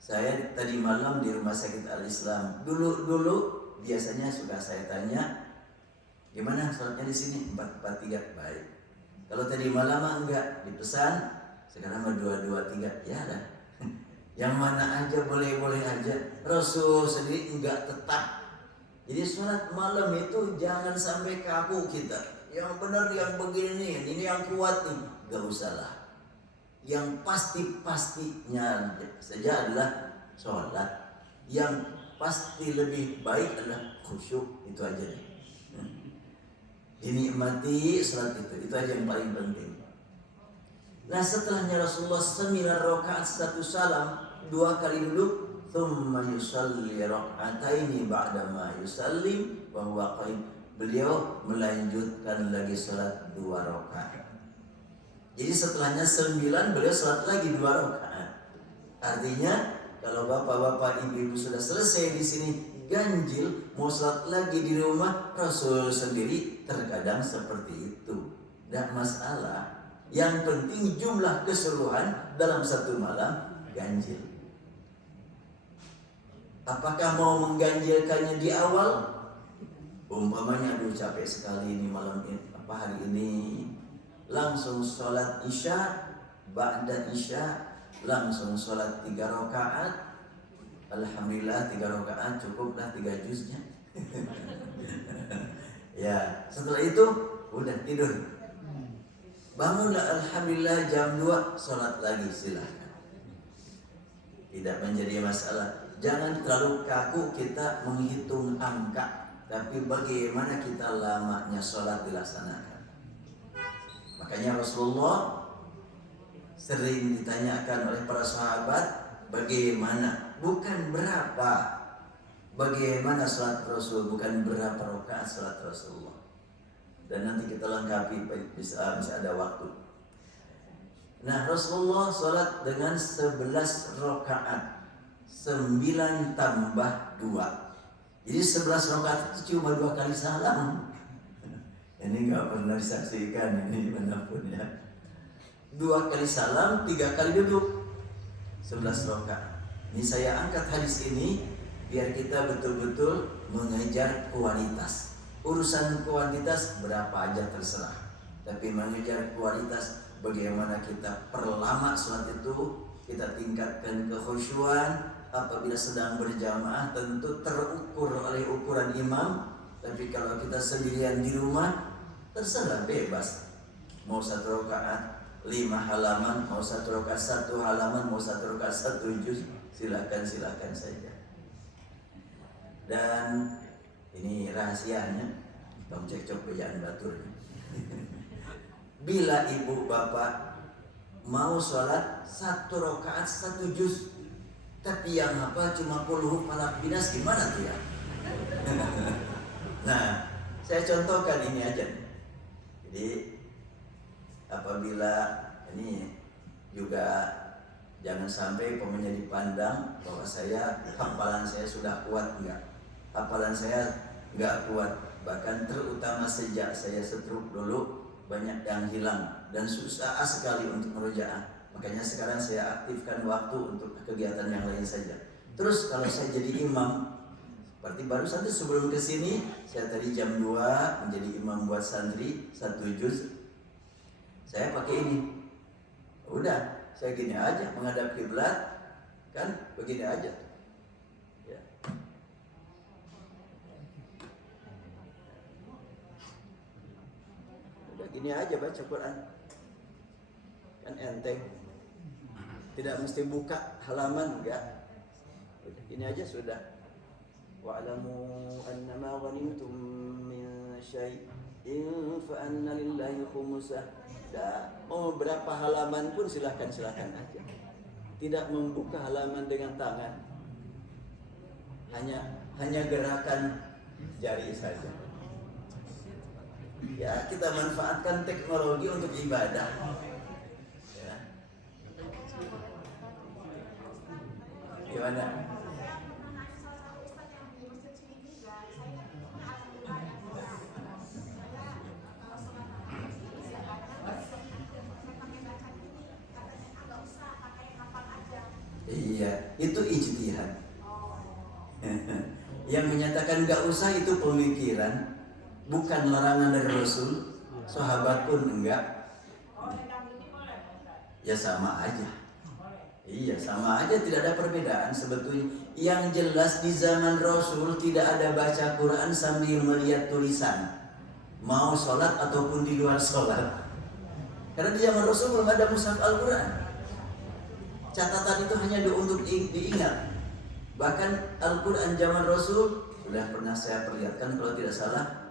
saya tadi malam di Rumah Sakit Al-Islam. Dulu biasanya suka saya tanya, gimana sholatnya di sini? 4-4-3, baik. Kalau tadi malam enggak, dipesan. Sekarang mah 2-2-3, ya dah. Yang mana aja boleh-boleh aja. Rasul sendiri enggak tetap. Jadi sholat malam itu jangan sampai kaku kita. Yang benar yang begini, ini yang kuat nih. Gak usah lah. Yang pasti-pastinya saja adalah sholat. Yang pasti lebih baik adalah khusyuk. Itu aja nih. Dinikmati sholat itu aja yang paling penting. Nah, setelahnya Rasulullah 9 rakaat 1 salam, 2 kali duduk. Thumma yusalli rak'ataini ba'da ma yusallim wa huwa qa'im. Beliau melanjutkan lagi salat 2 rakaat. Jadi setelahnya 9 beliau salat lagi 2 rakaat. Artinya kalau bapak-bapak ibu-ibu sudah selesai di sini ganjil mau salat lagi di rumah, Rasul sendiri terkadang seperti itu. Tidak masalah. Yang penting jumlah keseluruhan dalam satu malam ganjil. Apakah mau mengganjilkannya di awal? Umpamanya aduh capek sekali ini malam ini, hari ini, langsung sholat isya, ba'da isya langsung sholat 3 rakaat. Alhamdulillah 3 rakaat cukuplah 3 juznya. Ya, setelah itu udah tidur. Bangunlah alhamdulillah jam 2 sholat lagi, silahkan. Tidak menjadi masalah. Jangan terlalu kaku kita menghitung angka, tapi bagaimana kita lamanya sholat dilaksanakan. Makanya Rasulullah sering ditanyakan oleh para sahabat, bagaimana, bukan berapa. Bagaimana sholat Rasul, bukan berapa rakaat sholat Rasulullah. Dan nanti kita lengkapi, bisa ada waktu. Nah, Rasulullah sholat dengan 11 rakaat. 9 tambah 2. Jadi 11 rakaat itu cuma 2 kali salam. Ini gak pernah disaksikan ini manapun ya. 2 kali salam, 3 kali duduk. 11 rakaat. Ini saya angkat hadis ini biar kita betul-betul mengejar kualitas. Urusan kuantitas berapa aja terserah. Tapi mengejar kualitas, bagaimana kita perlama sholat itu, kita tingkatkan kekhusyuan. Apabila sedang berjamaah tentu terukur oleh ukuran imam. Tapi kalau kita sendirian di rumah, terserah, bebas. Mau 1 rakaat 5 halaman, mau 1 rakaat 1 halaman, mau 1 rakaat 1 juz, silakan saja. Dan ini rahasianya, tong cekcok bejaan batur. Bila ibu bapak mau sholat 1 rakaat 1 juz, tapi yang apa cuma puluh falak binas, gimana tuh ya? Nah, saya contohkan ini aja. Jadi apabila ini juga jangan sampai pemainnya dipandang bahwa hafalan saya sudah kuat, enggak. Hafalan saya enggak kuat. Bahkan terutama sejak saya stroke dulu banyak yang hilang dan susah sekali untuk merujaah. Makanya sekarang saya aktifkan waktu untuk kegiatan yang lain saja. Terus kalau saya jadi imam, seperti baru saja sebelum ke sini, saya tadi jam 2 menjadi imam buat santri 1 juz. Saya pakai ini. Udah, saya gini aja menghadap kiblat, kan begini aja. Ya. Udah gini aja baca Quran. Kan enteng. Tidak mesti buka halaman, enggak. Udah gini aja sudah. Wa'lamu annama ghanimtum min syai'in fa anna lillahi khumusah. Mau berapa halaman pun silahkan aja. Tidak membuka halaman dengan tangan. Hanya gerakan jari saja. Ya, kita manfaatkan teknologi untuk ibadah. Ya. Gimana? Iya, itu ijtihad. Yang menyatakan gak usah itu pemikiran, bukan larangan dari Rasul. Sahabat pun enggak. Ya sama aja. Iya, sama aja, tidak ada perbedaan sebetulnya. Yang jelas di zaman Rasul tidak ada baca Quran sambil melihat tulisan, mau sholat ataupun di luar sholat. Karena di zaman Rasul belum ada mushaf Al-Quran. Catatan itu hanya untuk diingat. Bahkan Al-Quran zaman Rasul sudah pernah saya perlihatkan kalau tidak salah.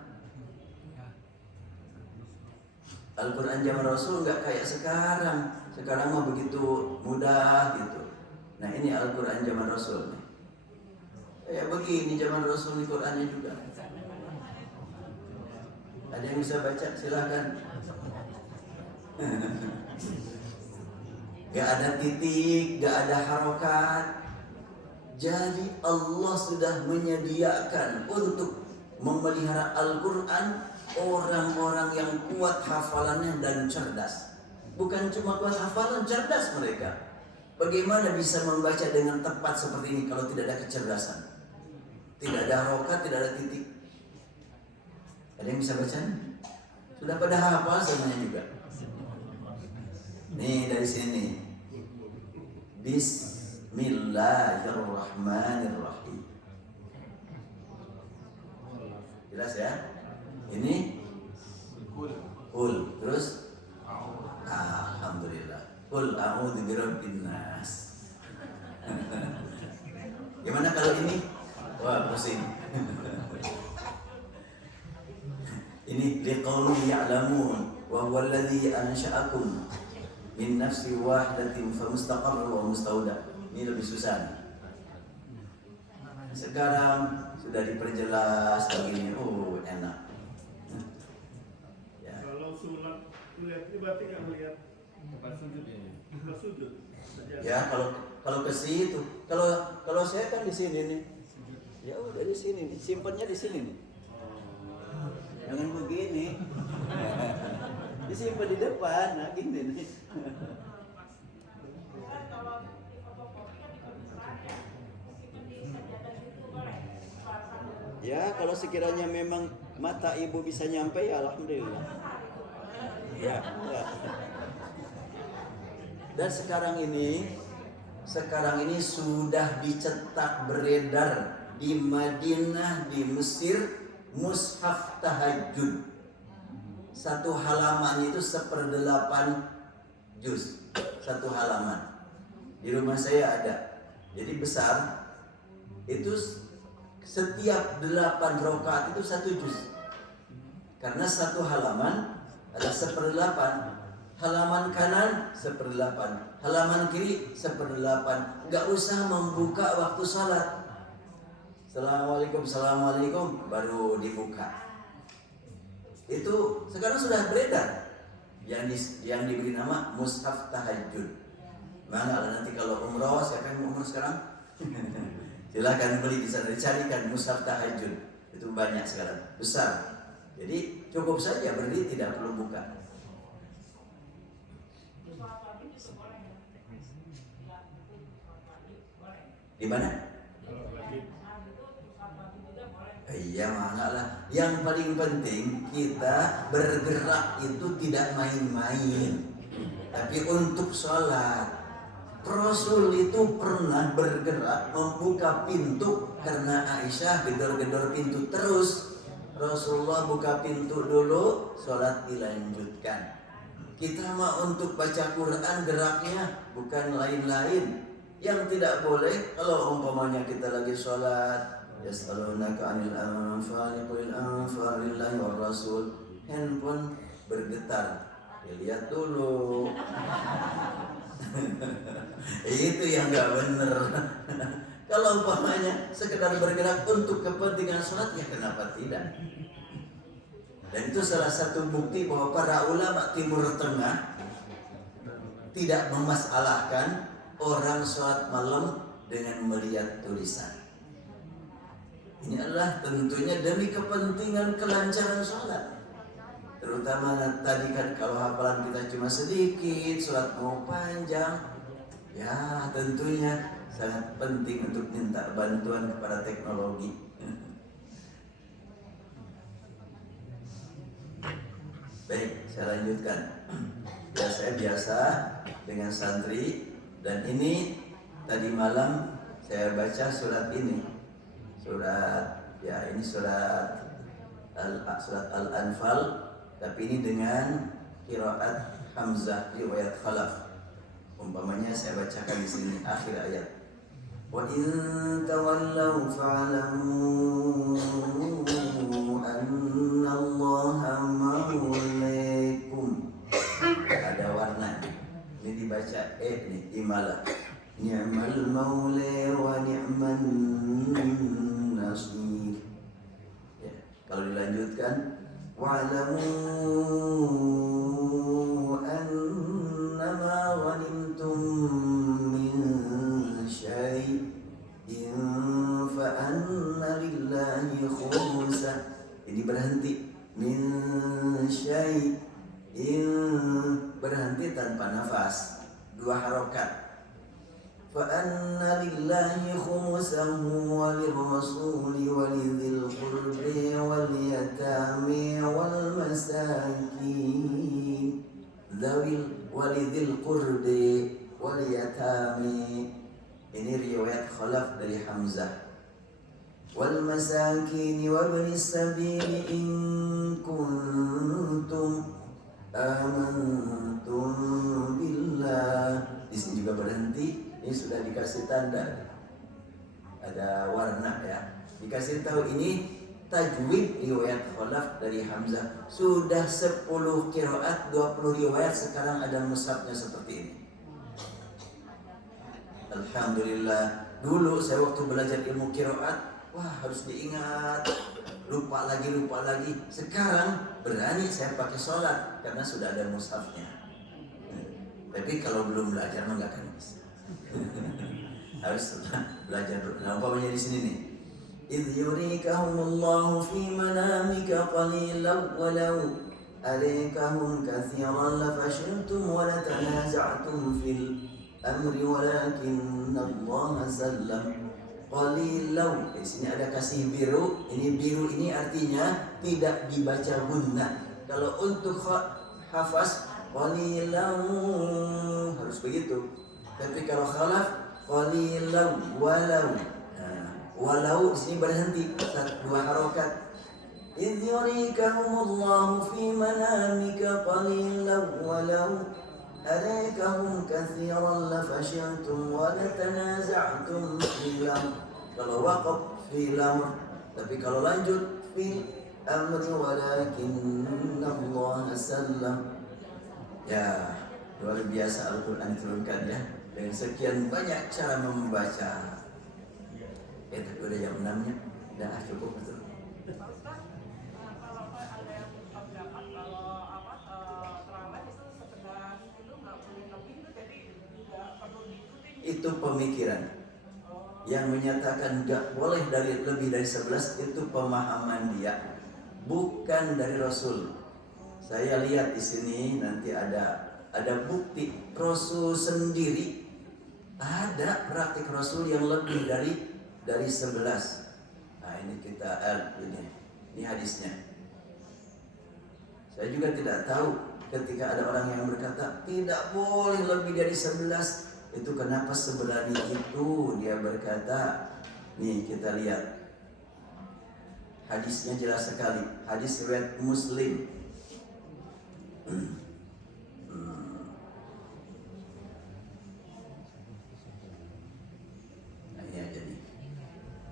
Al-Quran zaman Rasul nggak kayak sekarang. Sekarang mah begitu mudah gitu. Nah ini Al-Quran zaman Rasul nih. Ya begini zaman Rasul di Qurannya juga. Ada yang bisa baca? Silakan. Gak ada titik, gak ada harokat. Jadi Allah sudah menyediakan untuk memelihara Al-Quran orang-orang yang kuat hafalannya dan cerdas. Bukan cuma kuat hafalan, cerdas mereka. Bagaimana bisa membaca dengan tepat seperti ini kalau tidak ada kecerdasan? Tidak ada harokat, tidak ada titik. Ada yang bisa baca? Sudah pada hafal semuanya juga. Nih dari sini. Bismillahirrahmanirrahim. Jelas ya? Ini Qul. Terus alhamdulillah. Qul a'udzu birabbin nas. Gimana kalau ini? Wah, pusing. Ini liqaumin ya'lamun wa huwa alladzi ansha'akum min nafsi wahidatin fa mustaqarr wa mustauda. Ini lebih susah. Sekarang sudah diperjelas begini, enak. Ya. Kalau surat lihat ini berarti nggak melihat bukan sujud ya? Bukan sujud. Ya kalau ke situ, kalau saya kan di sini nih. Ya udah di sini nih, simpennya di sini nih. Jangan begini. Disimpan di depan, nah gini nih. Ya kalau sekiranya memang mata ibu bisa nyampe ya alhamdulillah. Ya. Dan sekarang ini sudah dicetak beredar di Madinah, di Mesir, mushaf tahajud. Satu halaman itu 1/8 juz. Satu halaman. Di rumah saya ada. Jadi besar. Itu setiap 8 rakaat itu 1 juz. Karena satu halaman ada 1/8. Halaman kanan 1/8, halaman kiri 1/8. Gak usah membuka waktu salat. Assalamualaikum baru dibuka. Itu sekarang sudah beredar yang diberi nama mushaf tahajud. Mana nanti kalau umroh, siapa yang umroh sekarang? Silakan beli di sana, dicarikan mushaf tahajud. Itu banyak sekarang, besar. Jadi cukup saja berdiri, tidak perlu buka. Di mana? Iya, mana lah. Yang paling penting kita bergerak itu tidak main-main. Tapi untuk sholat, Rasul itu pernah bergerak membuka pintu karena Aisyah gedor-gedor pintu terus. Rasulullah buka pintu dulu, sholat dilanjutkan. Kita mah untuk baca Quran geraknya bukan lain-lain. Yang tidak boleh kalau umpamanya kita lagi sholat, yas'alunaka 'anil anfal qul anfal lillahi war rasul, handphone bergetar, ya lihat dulu. Itu yang nggak bener. Kalau umpamanya sekedar bergerak untuk kepentingan sholat, ya kenapa tidak? Dan itu salah satu bukti bahwa para ulama Timur Tengah tidak memasalahkan orang sholat malam dengan melihat tulisan. Ini adalah tentunya demi kepentingan kelancaran sholat. Terutama tadi kan kalau hafalan kita cuma sedikit, sholat mau panjang, ya tentunya sangat penting untuk minta bantuan kepada teknologi. Baik, saya lanjutkan. Ya, saya biasa dengan santri. Dan ini tadi malam saya baca surat ini. Ini surat Al-Anfal, tapi ini dengan qiraat Hamzah riwayat Khalaf. Umpamanya saya bacakan di sini akhir ayat. Wa in tawallaw fa'lamu annallaha mawlaikum. Ada warna. Ini dibaca nih imala. Ni'mal maula wa ni'man nasir. Ya, kalau dilanjutkan wa'lamu annama ghanimtum min syai'in fa anna lillahi khumsa. Ini berhenti min syai'in, berhenti tanpa nafas, 2 harokat. Fa anna lillahi khumsahu wa lirrasuli wa lidhil qurbi wal yatami wal masakin walidhil qurbi wal yatami. Ini riwayat Khalaf dari Hamzah. Wal masakin wa ibnis sabil in kuntum amantum billah. Di sini juga berhenti. Ini sudah dikasih tanda, ada warna ya. Dikasih tahu ini tajwid riwayat Khalaf dari Hamzah. Sudah 10 qiraat, 20 riwayat, sekarang ada mushafnya seperti ini. Alhamdulillah. Dulu saya waktu belajar ilmu qiraat, wah harus diingat, lupa lagi. Sekarang berani saya pakai sholat karena sudah ada mushafnya. Tapi kalau belum belajar nggak akan bisa. Harus belajar dulu. Nah, umpamanya di sini nih. Idh yurikahumullahu fi manamika qalilan walau arikahum katsiran lafashiltum wa latanaza'tum fil amri walakinna Allah sallam qalilan. Di sini ada kasih biru. Ini biru ini artinya tidak dibaca gunnah. Kalau untuk hafaz qalilan harus begitu. Tapi kalau Khalaf qalilan walau. Walau di sini berhenti 2 harokat. Idh yurikahumullahu fi manamika qalilan walau arikahum katsiran lafashiltum wa latanaza'tum fil amr. Kalau waqaf fil amr. Tapi kalau lanjut fil amr walakinna Allah sallam. Ya, luar biasa Al-Quran diturunkan ya, dengan sekian banyak cara membaca. Ya, tapi udah jam 6-nya, udah cukup betul. Itu pemikiran yang menyatakan gak boleh lebih dari 11, itu pemahaman dia, bukan dari Rasul. Saya lihat di sini nanti ada bukti Rasul sendiri, ada praktik Rasul yang lebih dari 11. Nah ini kita ini hadisnya. Saya juga tidak tahu ketika ada orang yang berkata tidak boleh lebih dari 11. Itu kenapa seberani itu dia berkata. Nih kita lihat hadisnya jelas sekali. Hadis riwayat Muslim. Nah ya, jadi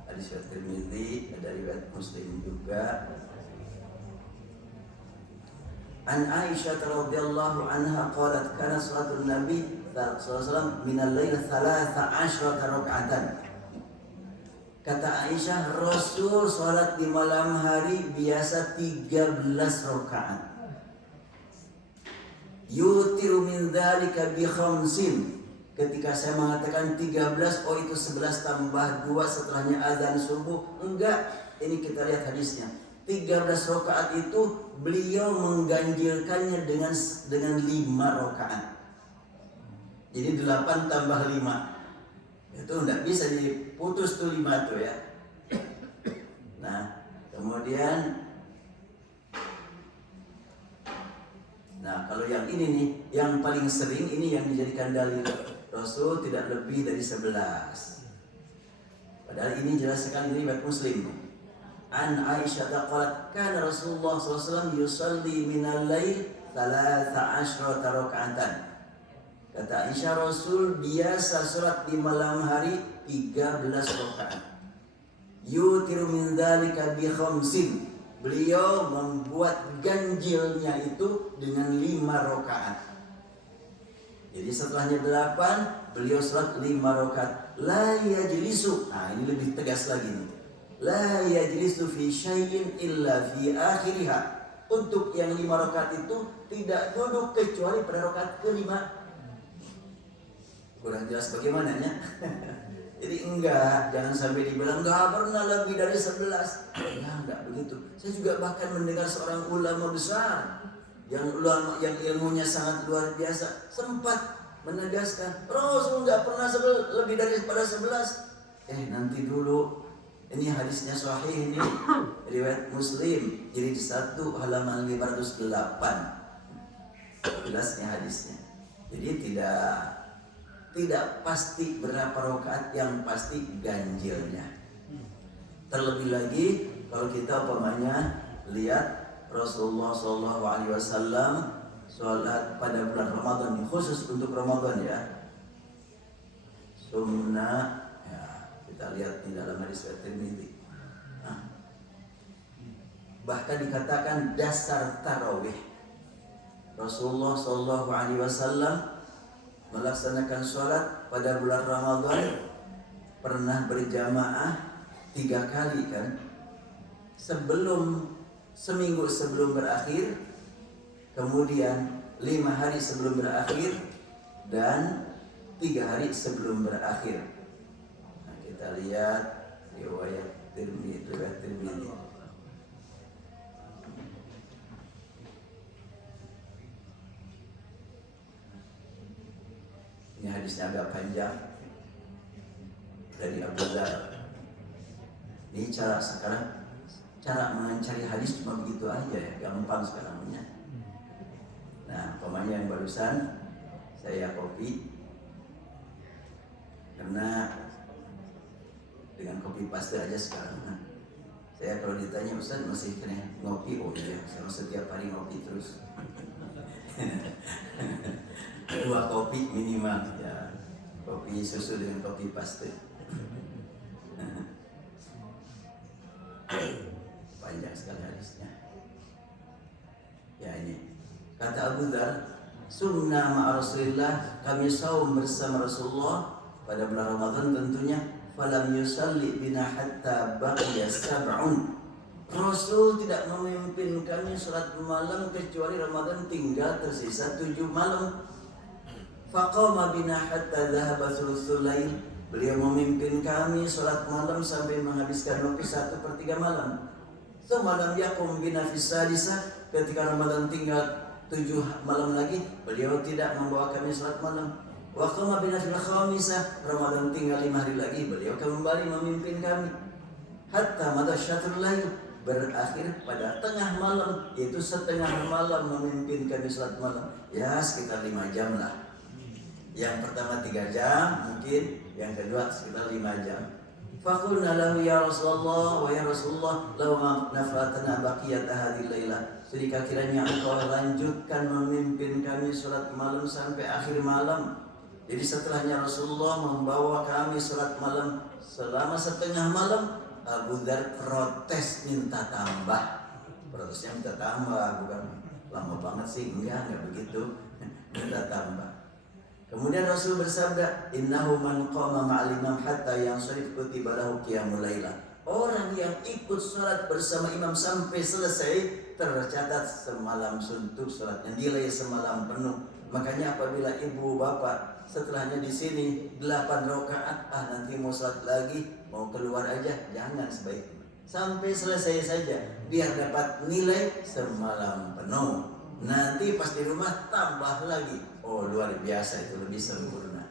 hadis riwayat Tirmidzi, ada riwayat Muslim juga. An Aisyah radhiyallahu anha qalat kana salatul Nabi sallallahu alaihi wasallam minal lail 13 rakaatan. Kata Aisyah, Rasul salat di malam hari biasa 13 rakaat. Yutiru min dzalika bi khamsin. Ketika saya mengatakan 13, oh itu 11 tambah 2 setelahnya azan subuh. Enggak, ini kita lihat hadisnya. 13 rakaat itu beliau mengganjilkannya dengan 5 rakaat. Jadi 8 tambah 5. Itu enggak bisa diputus tuh 5 tuh ya. Nah, kemudian kalau yang ini nih, yang paling sering ini yang dijadikan dalil Rasul tidak lebih dari 11. Padahal ini jelas sekali ini riwayat Muslim. An Aisyah qalat kana Rasulullah SAW yusalli minal lail 13 rakaatan. Kata Aisyah, Rasul biasa salat di malam hari 13 rakaat. Yutiru min dzalika bi khamsin. Beliau membuat ganjilnya itu dengan 5 rakaat. Jadi setelahnya 8, beliau salat 5 rakaat. La yajlisu. Nah, ini lebih tegas lagi nih. La yajlisu fi syai'in illa fi akhiriha. Untuk yang 5 rakaat itu tidak duduk kecuali pada rakaat kelima. Kurang jelas bagaimana ya? Jadi jangan sampai dibilang enggak pernah lebih dari 11. Ya enggak begitu. Saya juga bahkan mendengar seorang ulama besar yang ilmunya sangat luar biasa sempat menegaskan Rasul enggak pernah lebih daripada 11. Nanti dulu, ini hadisnya sahih ini riwayat Muslim, jilid 1 halaman 508. Jelasnya hadisnya. Jadi tidak pasti berapa rakaat, yang pasti ganjilnya. Terlebih lagi kalau kita umpamanya lihat Rasulullah SAW sholat pada bulan Ramadan, khusus untuk Ramadan ya, sunnah ya, kita lihat di dalam hadis Tirmidzi. Bahkan dikatakan dasar tarawih. Rasulullah SAW melaksanakan sholat pada bulan Ramadan pernah berjamaah 3 kali kan, seminggu sebelum berakhir, kemudian 5 hari sebelum berakhir, dan 3 hari sebelum berakhir. Nah, kita lihat riwayat Tirmidzi. Ini hadisnya agak panjang dari Abu Dzar. Ini cara mencari hadis cuma begitu aja ya, gampang sekarang punya. Nah, pemainnya yang barusan saya copy karena dengan copy paste aja sekarang. Nah, saya kalau ditanya Ustaz masih kena ngopi, oh iya, saya setiap hari ngopi terus. 2 kopi minimal ya, kopi susu dengan kopi paste. Kata Abu Dzar, sunnah ma'a Rasulillah, kami saum bersama Rasulullah pada bulan Ramadan tentunya. Falam yusalli bina hatta baqiya sab'un. Rasul tidak memimpin kami salat malam kecuali Ramadan tinggal tersisa 7 malam. Faqama bina hatta dhahaba thuluthul lail. Beliau memimpin kami salat malam sampai menghabiskan waktu 1/3 malam. Malam yakum bina fis sadisah, ketika Ramadan tinggal 7 malam lagi, beliau tidak membawa kami salat malam. Wa qama bina fil khamisah, Ramadan tinggal 5 hari lagi, beliau kembali memimpin kami. Hatta madha syatrul lail, berakhir pada tengah malam, yaitu setengah malam memimpin kami salat malam. Ya sekitar 5 jam lah. Yang pertama 3 jam mungkin, yang kedua sekitar 5 jam. Faqulna lahu ya Rasulullah wa ya Rasulullah law nafatana baqiyata hadhil lailah. Jika kiranya engkau lanjutkan memimpin kami salat malam sampai akhir malam. Jadi setelahnya Rasulullah membawa kami salat malam selama setengah malam, Abu Dzar protes minta tambah. Protesnya minta tambah, bukan lama banget sih, enggak begitu. Minta tambah. Kemudian Rasul bersabda, innahu man qama ma'al imam hatta yansharif kutiba lahu qiyamul lailah. Orang yang ikut salat bersama imam sampai selesai tercatat semalam suntuk salatnya, nilai semalam penuh. Makanya apabila ibu bapak setelahnya di sini 8 rakaat, nanti mau salat lagi, mau keluar aja, jangan, sebaiknya sampai selesai saja biar dapat nilai semalam penuh. Nanti pas di rumah tambah lagi. Oh luar biasa, itu lebih sempurna.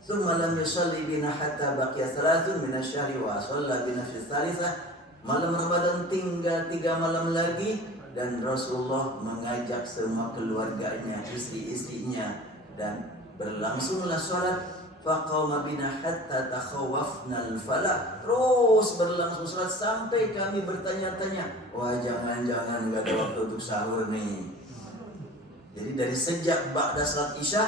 Tsumma lam yusalli bina hatta baqiya 3 min asy-syahri wa shalla bina fi tsalitsah. Malam Ramadan tinggal 3 malam lagi dan Rasulullah mengajak semua keluarganya, istri-istrinya, dan berlangsunglah salat. Faqama bina hatta takhawafna al-falah. Terus berlangsung salat sampai kami bertanya-tanya, wah jangan-jangan enggak ada waktu untuk sahur nih. Jadi dari sejak ba'da salat Isya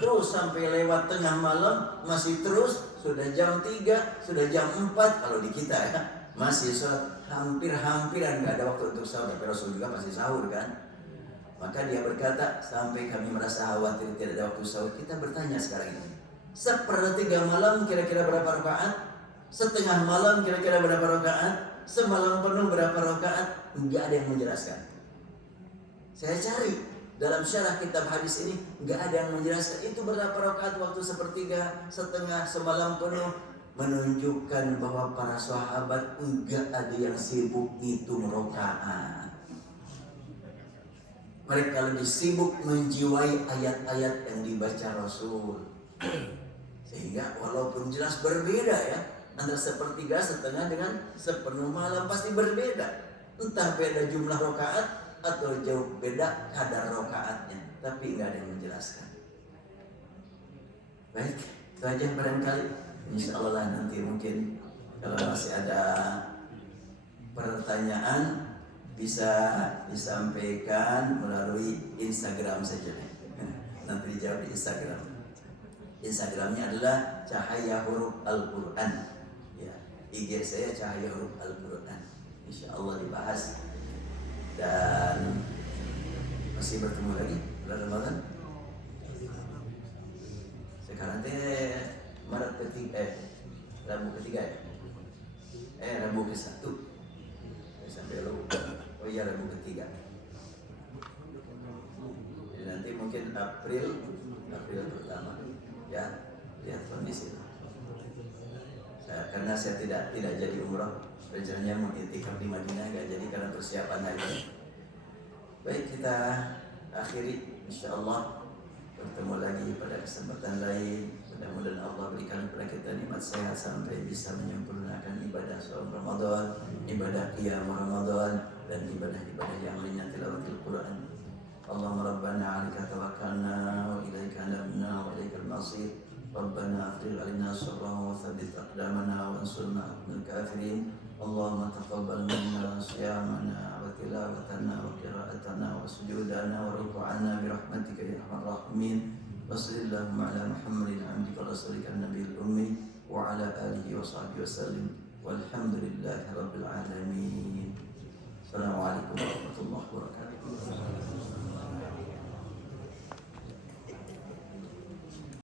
terus sampai lewat tengah malam masih terus, sudah jam 3, sudah jam 4 kalau di kita ya. Masih salat hampir-hampiran enggak ada waktu untuk sahur. Tapi Rasul juga pasti sahur kan. Maka dia berkata, sampai kami merasa khawatir tidak ada waktu sahur. Kita bertanya sekarang ini, 1/3 malam kira-kira berapa rakaat? Setengah malam kira-kira berapa rakaat? Semalam penuh berapa rakaat? Enggak ada yang menjelaskan. Saya cari dalam syarah kitab hadis ini, enggak ada yang menjelaskan itu berapa rakaat waktu 1/3, setengah, semalam penuh. Menunjukkan bahwa para sahabat enggak ada yang sibuk ngitung rakaat. Mereka lebih sibuk menjiwai ayat-ayat yang dibaca Rasul. Sehingga walaupun jelas berbeda ya, antara 1/3, setengah dengan sepenuh malam pasti berbeda. Entah beda jumlah rakaat atau jauh beda kadar rakaatnya, tapi enggak ada yang menjelaskan. Baik, itu aja barangkali. Insyaallah nanti mungkin kalau masih ada pertanyaan bisa disampaikan melalui Instagram saja. Nanti dijawab di Instagram. Instagramnya adalah Cahaya Huruf Al-Quran. Ya, IG saya Cahaya Huruf Al-Quran. Insyaallah dibahas. Dan masih bertemu lagi bulan Ramadan. Sekarang Maret Rabu ketiga ya. Rabu ke-1 sampai Rabu. Oh iya, Rabu ketiga. Jadi nanti mungkin April pertama. Ya, lihat kondisi. Karena saya tidak jadi umrah, rencananya mau iktikaf di Madinah, nggak jadi karena persiapan haji. Baik, kita akhiri, insyaallah bertemu lagi pada kesempatan lain. Mudah-mudahan Allah berikan kepada kita nikmat sehat sampai bisa menyempurnakan ibadah saum Ramadan, ibadah qiyam Ramadan, dan ibadah-ibadah yang lainnya, tilawatil Quran. Allahumma rabbana 'alaika tawakkalna wa ilaika anabna wa ilaikal masir. Rabbana afrigh 'alaina sabran wa tsabbit aqdamana wansurna 'alal kafirin. Allahumma taqabbal minna siyamana wa tilawatana wa qira'atana wa sujudana wa ruku'ana bi rahmatika ya arhamar rahimin. Wa sallallahu ala Muhammadin 'abdika rasulika nabiyil ummi wa ala alihi wa sahbihi wasallim. Walhamdulillahi rabbil alamin. Assalamualaikum.